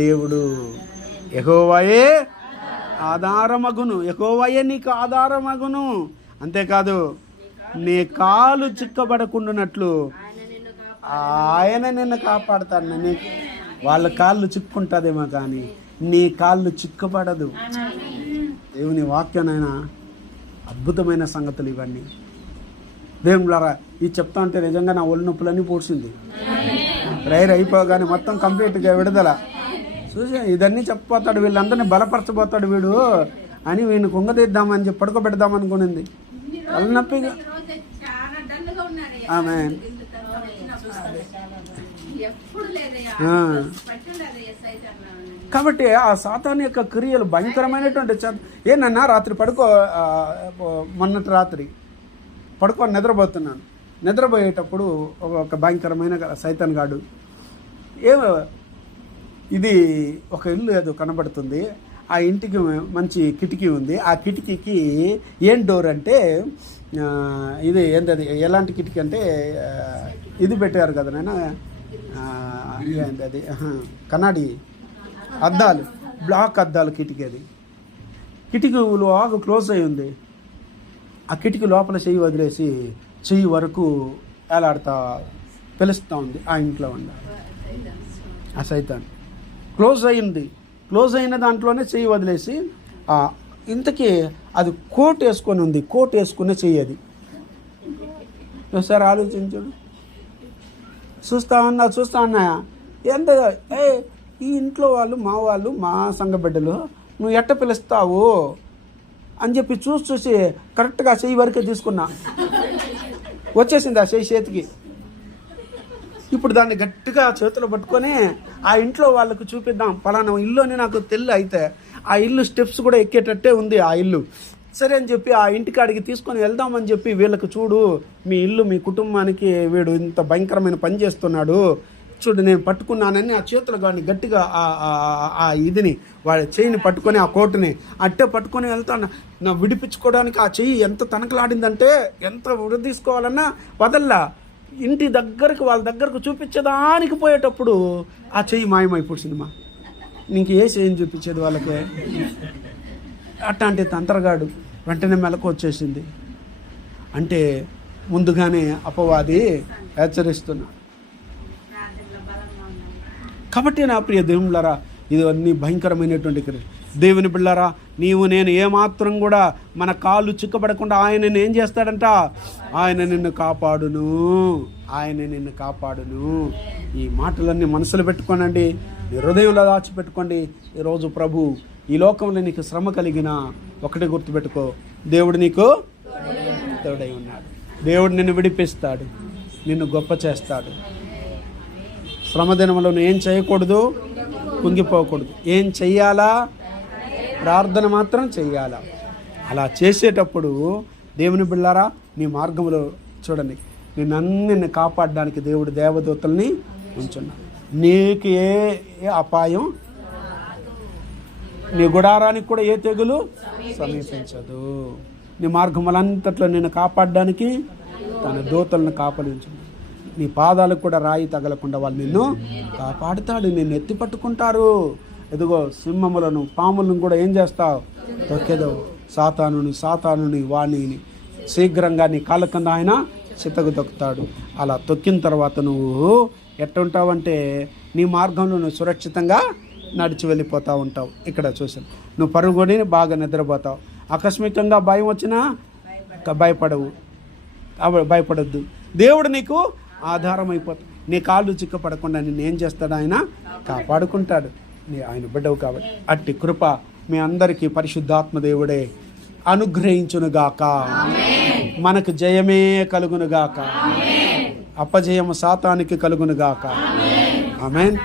దేవుడు యెహోవాయే ఆధారమగును. యెహోవాయే నీకు ఆధారమగును. అంతేకాదు, నీ కాలు చిక్కబడకుండానట్లు ఆయన నిన్ను కాపాడుతాను. నీకు వాళ్ళ కాళ్ళు చిక్కుంటుందేమో కానీ నీ కాళ్ళు చిక్కబడదు. దేవుని వాక్యానైనా అద్భుతమైన సంగతులు ఇవన్నీ. దేవులారా, ఇది చెప్తా ఉంటే నిజంగా నా ఒళ్ళు నొప్పులన్నీ పూడ్చింది. ప్రేయర్ అయిపోగానే మొత్తం కంప్లీట్గా విడుదల. చూసి ఇదన్నీ చెప్పిపోతాడు, వీళ్ళందరినీ బలపరచబోతాడు వీడు అని వీడిని కుంగతీద్దామని చెప్పి పడుకోబెడదామనుకునింది. తలనొప్పిగా ఆమె కాబట్టి ఆ సాతాను యొక్క క్రియలు భయంకరమైనటువంటి. ఏనన్నా రాత్రి మొన్నటి రాత్రి పడుకొని నిద్రపోతున్నాను. నిద్రపోయేటప్పుడు ఒక భయంకరమైన సైతాన్ గాడు ఇది ఒక ఇల్లు ఏదో కనబడుతుంది. ఆ ఇంటికి మంచి కిటికీ ఉంది. ఆ కిటికీకి ఏం డోర్ అంటే ఇది ఏంటది, ఎలాంటి కిటికీ అంటే ఇది పెట్టారు కదా నాయన, ఏంటి అది, కన్నాడి అద్దాలు, బ్లాక్ అద్దాలు కిటికీ. అది కిటికీలో ఆగు క్లోజ్ అయి ఉంది. ఆ కిటికీ లోపల చెయ్యి వదిలేసి చెయ్యి వరకు ఏలాడుతా పిలుస్తూ ఉంది. ఆ ఇంట్లో ఉండ ఆ సైతాన్ క్లోజ్ అయింది. క్లోజ్ అయిన దాంట్లోనే చెయ్యి వదిలేసి ఇంతకీ అది కోట్ వేసుకొని ఉంది. కోట్ వేసుకునే చెయ్యి అది. ఒకసారి ఆలోచించాడు. చూస్తా ఉన్నా ఎంత ఈ ఇంట్లో వాళ్ళు మా సంఘ బిడ్డలు నువ్వు ఎట్ట పిలుస్తావు అని చెప్పి చూసి కరెక్ట్గా చెయ్యి వరకే తీసుకున్నా. వచ్చేసింది ఆ చెయ్యి చేతికి. ఇప్పుడు దాన్ని గట్టిగా చేతిలో పట్టుకొని ఆ ఇంట్లో వాళ్ళకు చూపిద్దాం, పలానా ఇల్లు అని నాకు తెల్లు. అయితే ఆ ఇల్లు స్టెప్స్ కూడా ఎక్కేటట్టే ఉంది ఆ ఇల్లు. సరే అని చెప్పి ఆ ఇంటికాడికి తీసుకొని వెళ్దామని చెప్పి వీళ్ళకి, చూడు మీ ఇల్లు మీ కుటుంబానికి వీడు ఇంత భయంకరమైన పని చేస్తున్నాడు, చూడు నేను పట్టుకున్నానని ఆ చేతులు కానీ గట్టిగా ఆ ఇదిని వాళ్ళ చెయ్యిని పట్టుకొని ఆ కోటుని అట్టే పట్టుకొని వెళ్తాను. నా విడిపించుకోవడానికి ఆ చెయ్యి ఎంత తనకలాడిందంటే, ఎంత విడదీసుకోవాలన్నా వదల్లా. ఇంటి దగ్గరకు వాళ్ళ దగ్గరకు చూపించడానికి పోయేటప్పుడు ఆ చెయ్యి మాయమైపోయింది. నీకు ఏ చెయ్యిని చూపించేది వాళ్ళకి? అట్లాంటి తంత్రగాడు వెంటనే మెలకు వచ్చేసింది. అంటే ముందుగానే అపవాది హెచ్చరిస్తున్నాడు. కాబట్టి నా ప్రియ దేవులారా, ఇది అన్ని భయంకరమైనటువంటి క్రియ. దేవుని బిళ్ళారా, నీవు నేను ఏమాత్రం కూడా మన కాళ్ళు చిక్కబడకుండా ఆయన ఏం చేస్తాడంట? ఆయన నిన్ను కాపాడును, ఆయన నిన్ను కాపాడును. ఈ మాటలన్నీ మనసులో పెట్టుకోనండి, నీ హృదయంలో దాచిపెట్టుకోండి. ఈరోజు ప్రభు ఈ లోకంలో నీకు శ్రమ కలిగినా ఒకటి గుర్తుపెట్టుకో, దేవుడు నీకు తోడై ఉన్నాడు. దేవుడు నిన్ను విడిపిస్తాడు, నిన్ను గొప్ప చేస్తాడు. శ్రమ దినంలో నువ్వు ఏం చేయకూడదు, కుంగిపోకూడదు. ఏం చెయ్యాలా? ప్రార్థన మాత్రం చెయ్యాలా. అలా చేసేటప్పుడు దేవుని బిళ్ళారా, నీ మార్గంలో చూడండి, నిన్ను కాపాడడానికి దేవుడు దేవదూతల్ని ఉంచున్నాడు. నీకు ఏ అపాయం, నీ గుడారానికి కూడా ఏ తెగులు సమీపించదు. నీ మార్గములంతట్లో నిన్ను కాపాడడానికి తన దూతలను కాపాడించు. నీ పాదాలకు కూడా రాయి తగలకుండా వాళ్ళు నిన్ను కాపాడుతాడు, నిన్ను ఎత్తి పట్టుకుంటారు. ఎదుగో సింహములను పాములను కూడా ఏం చేస్తావు? తొక్కేదవు. సాతానుని వాణిని శీఘ్రంగా నీ కాళ్ళ కింద ఆయన చిత్తకు తొక్కుతాడు. అలా తొక్కిన తర్వాత నువ్వు ఎట్టుంటావంటే నీ మార్గంలో నువ్వు సురక్షితంగా నడిచి వెళ్ళిపోతూ ఉంటావు. ఇక్కడ చూసాను, నువ్వు పరుగుని బాగా నిద్రపోతావు. ఆకస్మికంగా భయం వచ్చినా భయపడొద్దు. దేవుడు నీకు ఆధారం అయిపోతాడు. నీ కాళ్ళు చిక్కపడకుండా నిన్ను ఏం చేస్తాడు? ఆయన కాపాడుకుంటాడు. ఆయన బిడ్డవు కాబట్టి అట్టి కృప మీ అందరికీ పరిశుద్ధాత్మ దేవుడే అనుగ్రహించునుగాక. మనకు జయమే కలుగునుగాక, అపజయము సాతానికి కలుగునుగాక. ఆమేన్.